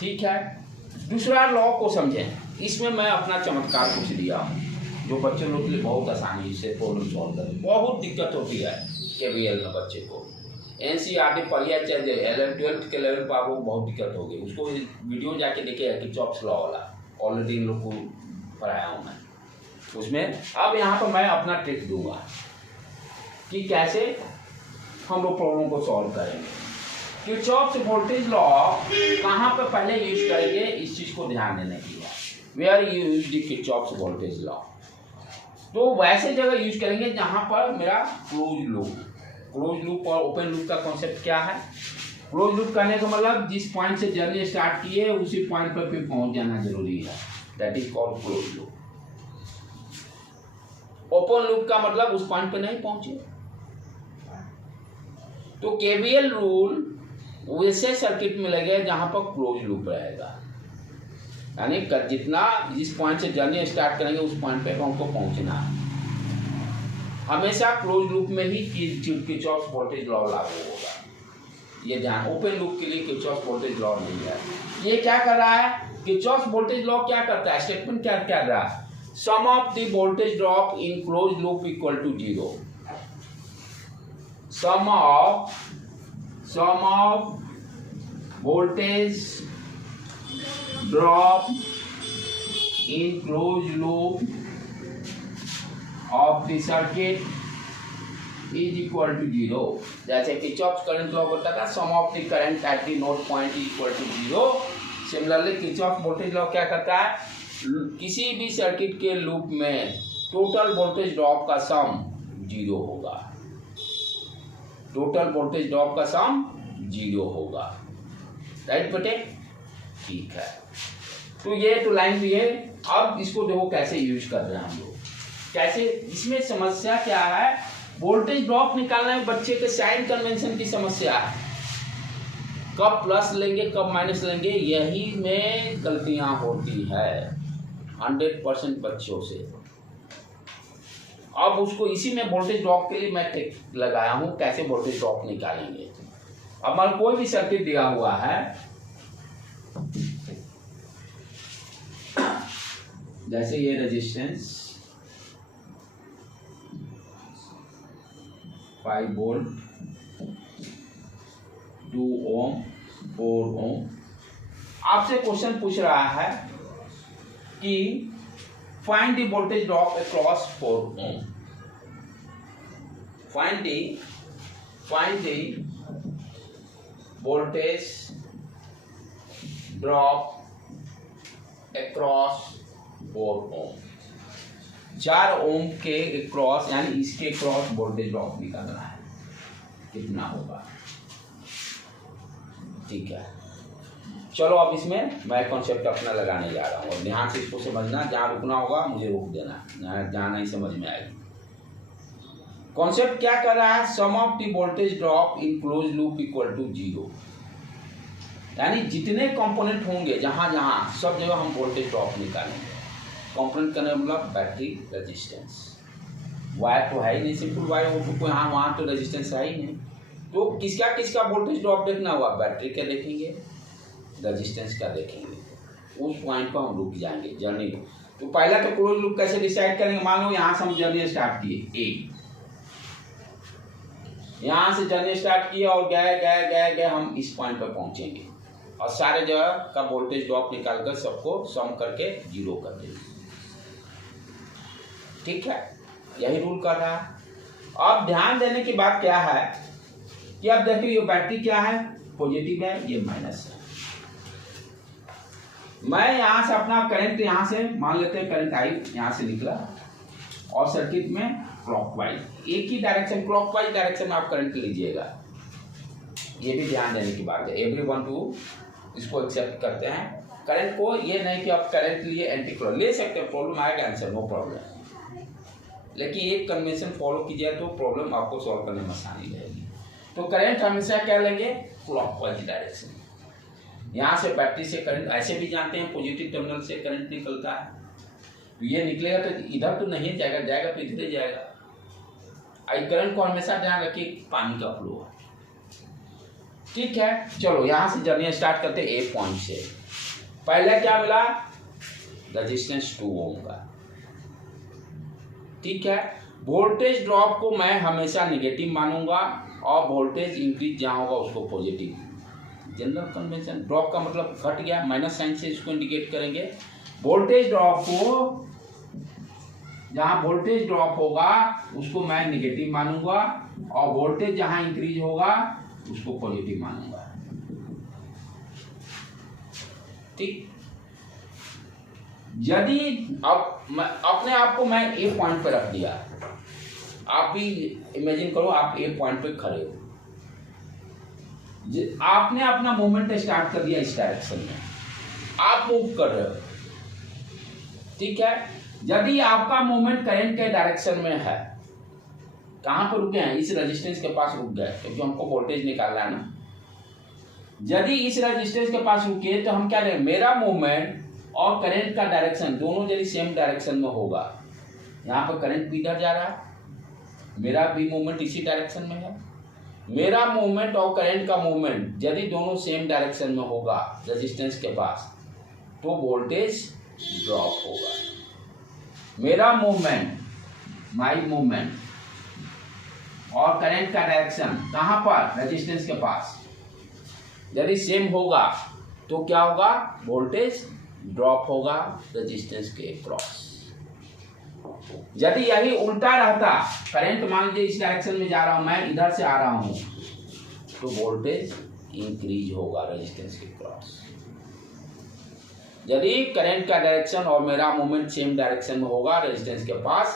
ठीक है, दूसरा लॉ को समझें, इसमें मैं अपना चमत्कार कुछ दिया हूँ जो बच्चों लोग के लिए बहुत आसानी से प्रॉब्लम सॉल्व करें। बहुत दिक्कत होती है केवीएल में बच्चे को, एनसीईआरटी पढ़िया चाहिए, 11th-12th के लेवल पर आपको बहुत दिक्कत होगी, उसको वीडियो जाके देखिएगा कि किर्चॉफ्स लॉ वाला, ऑलरेडी इन लोग को पढ़ाया हूँ मैं उसमें। अब यहाँ पर मैं अपना ट्रिक दूंगा कि कैसे हम लोग प्रॉब्लम को सॉल्व करेंगे। किर्चॉफ्स वोल्टेज लॉ कहाँ पर पहले यूज करेंगे, इस चीज को ध्यान देने की है, where you use the Kirchhoff's voltage law. तो वैसे जगह यूज करेंगे जहाँ पर मेरा क्लोज लूप और ओपन लूप का कॉन्सेप्ट क्या है। क्लोज लूप करने का मतलब जिस पॉइंट से जर्नी स्टार्ट की है उसी पॉइंट पर फिर पहुंच जाना जरूरी है, that is called close loop. Open loop का मतलब उस पॉइंट पर नहीं पहुंचे। तो केवीएल रूल वैसे सर्किट में लगे जहां पर क्लोज लूप रहेगा, यानी जितना जिस पॉइंट से जर्नी स्टार्ट करेंगे उस पॉइंट पे हमको पहुंचना है। हमेशा क्लोज लूप में ही किर्चॉफ्स वोल्टेज लॉ लागू होगा, ये ध्यान। ओपन लूप के लिए किर्चॉफ्स वोल्टेज लॉ नहीं है। ये क्या कर रहा है, किर्चॉफ्स वोल्टेज लॉ क्या करता है, स्टेटमेंट क्या कर रहा है, sum of the voltage drop in close loop equal to 0। Sum of voltage drop in closed loop of the circuit is equal to 0। जैसे किर्चॉफ्स करंट लॉ बोलता था sum of the current at the node point is equal to 0। Similarly Kirchhoff's voltage law क्या करता है, किसी भी circuit के loop में टोटल वोल्टेज ड्रॉप का सम 0 होगा, टोटल वोल्टेज ड्रॉप का सम 0 होगा, राइट बेटे। ठीक है, तो ये तो लाइन भी है। अब इसको देखो कैसे यूज कर रहे हैं हम लोग, कैसे। इसमें समस्या क्या है, वोल्टेज ड्रॉप निकालने में बच्चे के साइन कन्वेंशन की समस्या है, कब प्लस लेंगे कब माइनस लेंगे, यही में गलतियां होती है 100% बच्चों से। अब उसको इसी में वोल्टेज ड्रॉप के लिए मैं टेक लगाया हूं, कैसे वोल्टेज ड्रॉप निकालेंगे। अब मान कोई भी सर्किट दिया हुआ है, जैसे ये रेजिस्टेंस 5 वोल्ट, 2 ओम, 4 ओम। आपसे क्वेश्चन पूछ रहा है कि find the voltage drop across 4 ohm, find the voltage drop across 4 ohm। 4 ohm के क्रॉस यानी इसके क्रॉस वोल्टेज ड्रॉप निकालना है, कितना होगा। ठीक है, चलो अब इसमें मैं कॉन्सेप्ट अपना लगाने जा रहा हूँ और ध्यान से इसको समझना, जहाँ रुकना होगा मुझे रोक देना, जहाँ नहीं समझ में आएगी। कॉन्सेप्ट क्या कर रहा है, sum of the voltage drop in close loop equal to 0, यानी जितने कंपोनेंट होंगे जहाँ जहाँ सब जगह हम वोल्टेज ड्रॉप निकालेंगे। कंपोनेंट करने मतलब बैटरी रेजिस्टेंस, वायर तो है ही नहीं, सिंपल वायर हो तो यहाँ वहाँ तो रेजिस्टेंस है ही नहीं, तो किसका वोल्टेज ड्रॉप देखना हुआ, बैटरी का देखेंगे, रेजिस्टेंस का देखेंगे, उस पॉइंट पर हम रुक जाएंगे जर्नी। तो पहला तो क्लोज लूप कैसे डिसाइड करेंगे, मान लो यहाँ से हम जर्नी स्टार्ट किए, यहाँ से जर्नी स्टार्ट किए और गए हम इस पॉइंट पर पहुंचेंगे और सारे जगह का वोल्टेज ड्रॉप निकालकर सबको सम करके 0 कर देंगे। ठीक है, यही रूल कर रहा है। अब ध्यान देने की बात क्या है कि अब देखिए ये बैटरी क्या है, पॉजिटिव है, ये माइनस है। मैं यहाँ से अपना करंट यहाँ से मान लेते हैं, करंट आई यहाँ से निकला और सर्किट में क्लॉकवाइज, एक ही डायरेक्शन क्लॉकवाइज डायरेक्शन में आप करंट लीजिएगा। ये भी ध्यान देने की बात है, एवरीवन टू इसको एक्सेप्ट करते हैं करंट को, ये नहीं कि आप करंट लिए एंटी क्लॉक ले सकते हैं, प्रॉब्लम आएगा आंसर, नो प्रॉब्लम, लेकिन एक कन्वेंशन फॉलो कीजिए तो प्रॉब्लम आपको सॉल्व करने में आसानी रहेगी। तो करंट हमेशा क्या लेंगे, क्लॉकवाइज डायरेक्शन। यहाँ से बैटरी से करंट, ऐसे भी जानते हैं पॉजिटिव टर्मिनल से करंट निकलता है, तो ये निकलेगा तो इधर तो नहीं जाएगा तो इधर ही जाएगा। आई करंट को हमेशा ध्यान रखिए, पानी का फ्लो है। ठीक है, चलो यहाँ से जर्नी स्टार्ट करते हैं ए पॉइंट से। पहले क्या मिला, रेजिस्टेंस 2 ओम का। ठीक है, वोल्टेज ड्रॉप को मैं हमेशा नेगेटिव मानूंगा और वोल्टेज इंक्रीज जहाँ होगा उसको पॉजिटिव। जनरल कन्वेंशन, ड्रॉप का मतलब घट गया, माइनस साइन से इसको इंडिकेट करेंगे। वोल्टेज ड्रॉप को, जहाँ वोल्टेज ड्रॉप होगा उसको मैं नेगेटिव मानूंगा और वोल्टेज जहाँ इंक्रीज होगा उसको पॉजिटिव मानूंगा। ठीक, यदि अब मैं अपने आप को मैं ए पॉइंट पर रख दिया, आप भी इमेजिन करो आप ए पॉइंट पे खड़े हो, आपने अपना मूवमेंट स्टार्ट कर दिया इस डायरेक्शन में, आप मूव कर रहे हो। ठीक है, यदि आपका मूवमेंट करंट के डायरेक्शन में है, कहां पर रुके हैं, इस रेजिस्टेंस के पास रुक गए क्योंकि हमको वोल्टेज निकालना है ना। यदि इस रेजिस्टेंस के पास रुके तो हम क्या करें, मेरा मूवमेंट और करंट का डायरेक्शन दोनों यदि सेम डायरेक्शन में होगा, यहाँ पर करंट भी इधर जा रहा है, मेरा भी मूवमेंट इसी डायरेक्शन में है, मेरा मूवमेंट और करंट का मूवमेंट यदि दोनों सेम डायरेक्शन में होगा रेजिस्टेंस के पास, तो वोल्टेज ड्रॉप होगा। मेरा मूवमेंट, माई मूवमेंट और करंट का डायरेक्शन कहाँ पर, रेजिस्टेंस के पास, यदि सेम होगा तो क्या होगा, वोल्टेज ड्रॉप होगा रेजिस्टेंस के क्रॉस। यदि यही उल्टा रहता, करंट मान लीजिए इस डायरेक्शन में जा रहा हूं, मैं इधर से आ रहा हूं, तो वोल्टेज इंक्रीज होगा रेजिस्टेंस के क्रॉस। यदि करंट का डायरेक्शन और मेरा मूवमेंट सेम डायरेक्शन में होगा रेजिस्टेंस के पास,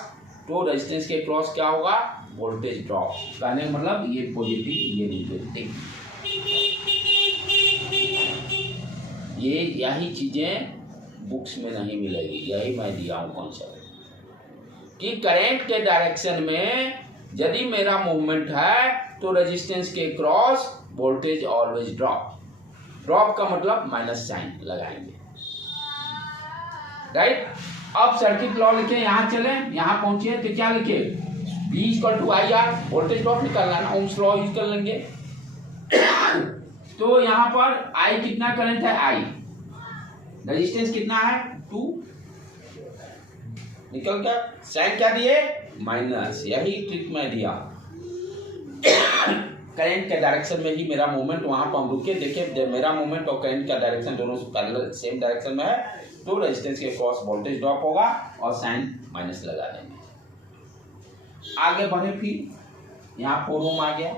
तो रेजिस्टेंस के क्रॉस क्या होगा, वोल्टेज ड्रॉप। कहने मतलब ये पॉजिटिव, ये नेगेटिव। ये यही चीजें बुक्स में नहीं मिलेगी, यही मैं दिया हूं कॉन्सेप्ट कि करंट के डायरेक्शन में यदि मेरा मूवमेंट है तो रेजिस्टेंस के cross voltage always drop. Drop का मतलब माइनस साइन लगाएंगे, राइट। अब सर्किट लॉ लिखे, यहाँ चले, यहाँ पहुंचे तो क्या लिखे, V = IR, वोल्टेज ड्रॉप निकालना है, ओम्स लॉ यूज कर लेंगे। तो यहाँ पर I कितना करंट है, I, रेजिस्टेंस कितना है 2, निकल गया, साइन क्या दिए, माइनस। यही ट्रिक मैं दिया, करंट के डायरेक्शन में ही मेरा मूवमेंट, वहां पर हम रुके, देखिए जब मेरा मूवमेंट और करंट का डायरेक्शन दोनों पैरेलल सेम डायरेक्शन में है तो रेजिस्टेंस के क्रॉस वोल्टेज ड्रॉप होगा और साइन माइनस लगा देंगे। आगे बढ़े, फिर यहाँ 4 ओम आ गया,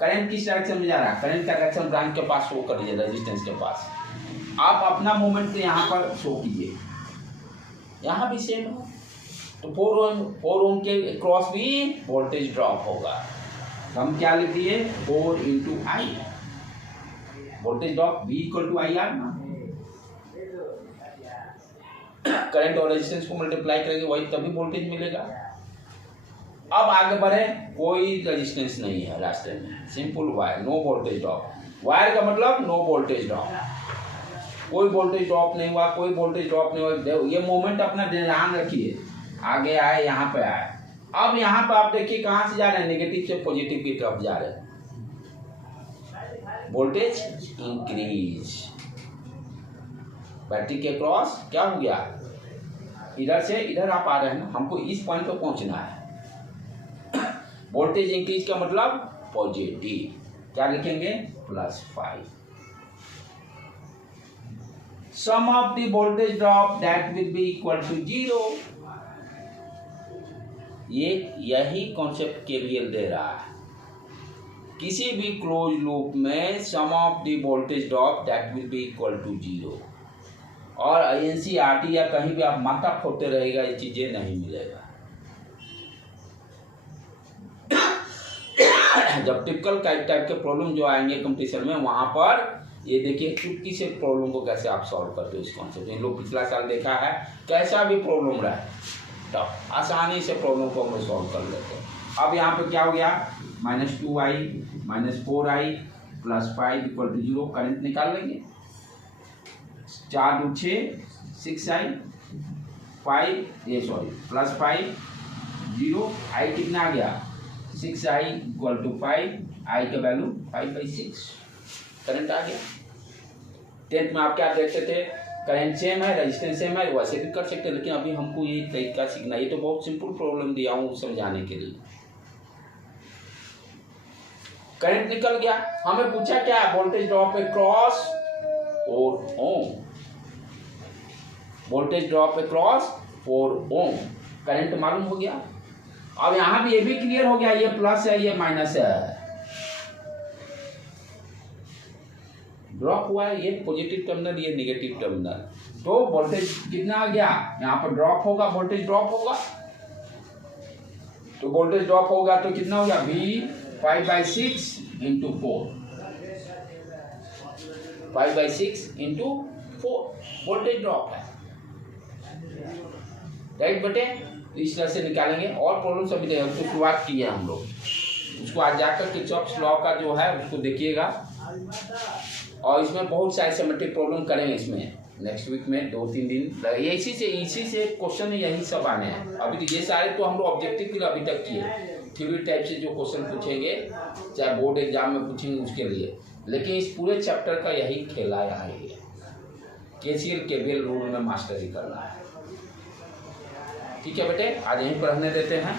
करंट किस डायरेक्शन में जा रहा है, करंट का डायरेक्शन ब्रांच के पास शो कर दीजिए, रेजिस्टेंस के पास। आप अपना मूवमेंट यहाँ पर शो कीजिए, यहाँ भी सेम है, तो 4 ओम के क्रॉस भी वोल्टेज ड्रॉप होगा। हम क्या लिख दिए, 4 × I, voltage drop V = IR ना, करंट और रेजिस्टेंस को मल्टीप्लाई करेंगे वही तभी वोल्टेज मिलेगा। अब आगे बढ़े, कोई रेजिस्टेंस नहीं है रास्ते में, simple wire, no voltage drop. Wire का मतलब नो वोल्टेज ड्रॉप, कोई वोल्टेज ड्रॉप नहीं हुआ, कोई वोल्टेज ड्रॉप नहीं हुआ। ये मोमेंट अपना ध्यान रखिए, आगे आए यहाँ पे आए। अब यहाँ पे आप देखिए कहाँ से जा रहे हैं, नेगेटिव से पॉजिटिव की तरफ जा रहे हैं, वोल्टेज इंक्रीज। बैटरी के क्रॉस क्या हो गया, इधर से इधर आप आ रहे हैं ना, हमको इस पॉइंट पे पहुंचना है। वोल्टेज इंक्रीज का मतलब पॉजिटिव, क्या लिखेंगे, +5। Sum of the voltage drop that will be equal to 0। ये यही कॉन्सेप्ट केवीएल दे रहा है। किसी भी क्लोज लूप में sum of the voltage drop that will be equal to 0, और एनसीईआरटी या कहीं भी आप माथा फोड़ते रहेगा ये चीजें नहीं मिलेगा। जब टिपिकल टाइप के प्रॉब्लम जो आएंगे कंपटीशन में, वहां पर ये देखिए चुटकी से प्रॉब्लम को कैसे आप सॉल्व करते हो इस कॉन्सेप्ट। इन लोग पिछला साल देखा है, कैसा भी प्रॉब्लम रहा है तो आसानी से प्रॉब्लम को हम सॉल्व कर लेते हैं। अब यहाँ पे क्या हो गया, -2i -4i +5 = 0। करंट निकाल लेंगे, 4 × 6 6i +5 0। i कितना आ गया, 6i = 5, i का वैल्यू 5/6, करंट आ गया। 10th में आप क्या देखते थे, करंट सेम है, रेजिस्टेंस सेम है, वैसे भी कर सकते हैं, लेकिन अभी हमको ये तरीका सीखना। ये तो बहुत सिंपल प्रॉब्लम दिया हूँ समझाने के लिए। करंट निकल गया, हमें पूछा क्या, वोल्टेज ड्रॉप अक्रॉस 4 ओम, वोल्टेज ड्रॉप अक्रॉस 4 ओम। करंट मालूम हो गया। अब यहां भी ये भी क्लियर हो गया, ये प्लस है ये माइनस है, ड्रॉप हुआ है, ये पॉजिटिव टर्मिनल ये नेगेटिव टर्मिनल, तो वोल्टेज कितना आ गया, यहाँ पर ड्रॉप होगा, वोल्टेज ड्रॉप होगा, तो वोल्टेज ड्रॉप होगा तो कितना होगा, V 5/6 × 4, 5/6 × 4 वोल्टेज ड्रॉप है, राइट बेटे। तो इस तरह से निकालेंगे। और प्रॉब्लम सभी देखिए, उसको शुरुआत की है हम लोग, उसको आज जाकर किरचॉफ्स लॉ का जो है उसको देखिएगा, और इसमें बहुत सारे सिमेट्रिक प्रॉब्लम करेंगे इसमें नेक्स्ट वीक में 2-3 दिन। इसी से क्वेश्चन यही सब आने हैं। अभी तो ये सारे तो हम लोग ऑब्जेक्टिव के लिए अभी तक किए, थ्योरी टाइप से जो क्वेश्चन पूछेंगे चाहे बोर्ड एग्जाम में पूछेंगे उसके लिए, लेकिन इस पूरे चैप्टर का यही खेला है, KCL KVL रूल में मास्टरी करना है। ठीक है बेटे, आज यहीं पर रहने देते हैं।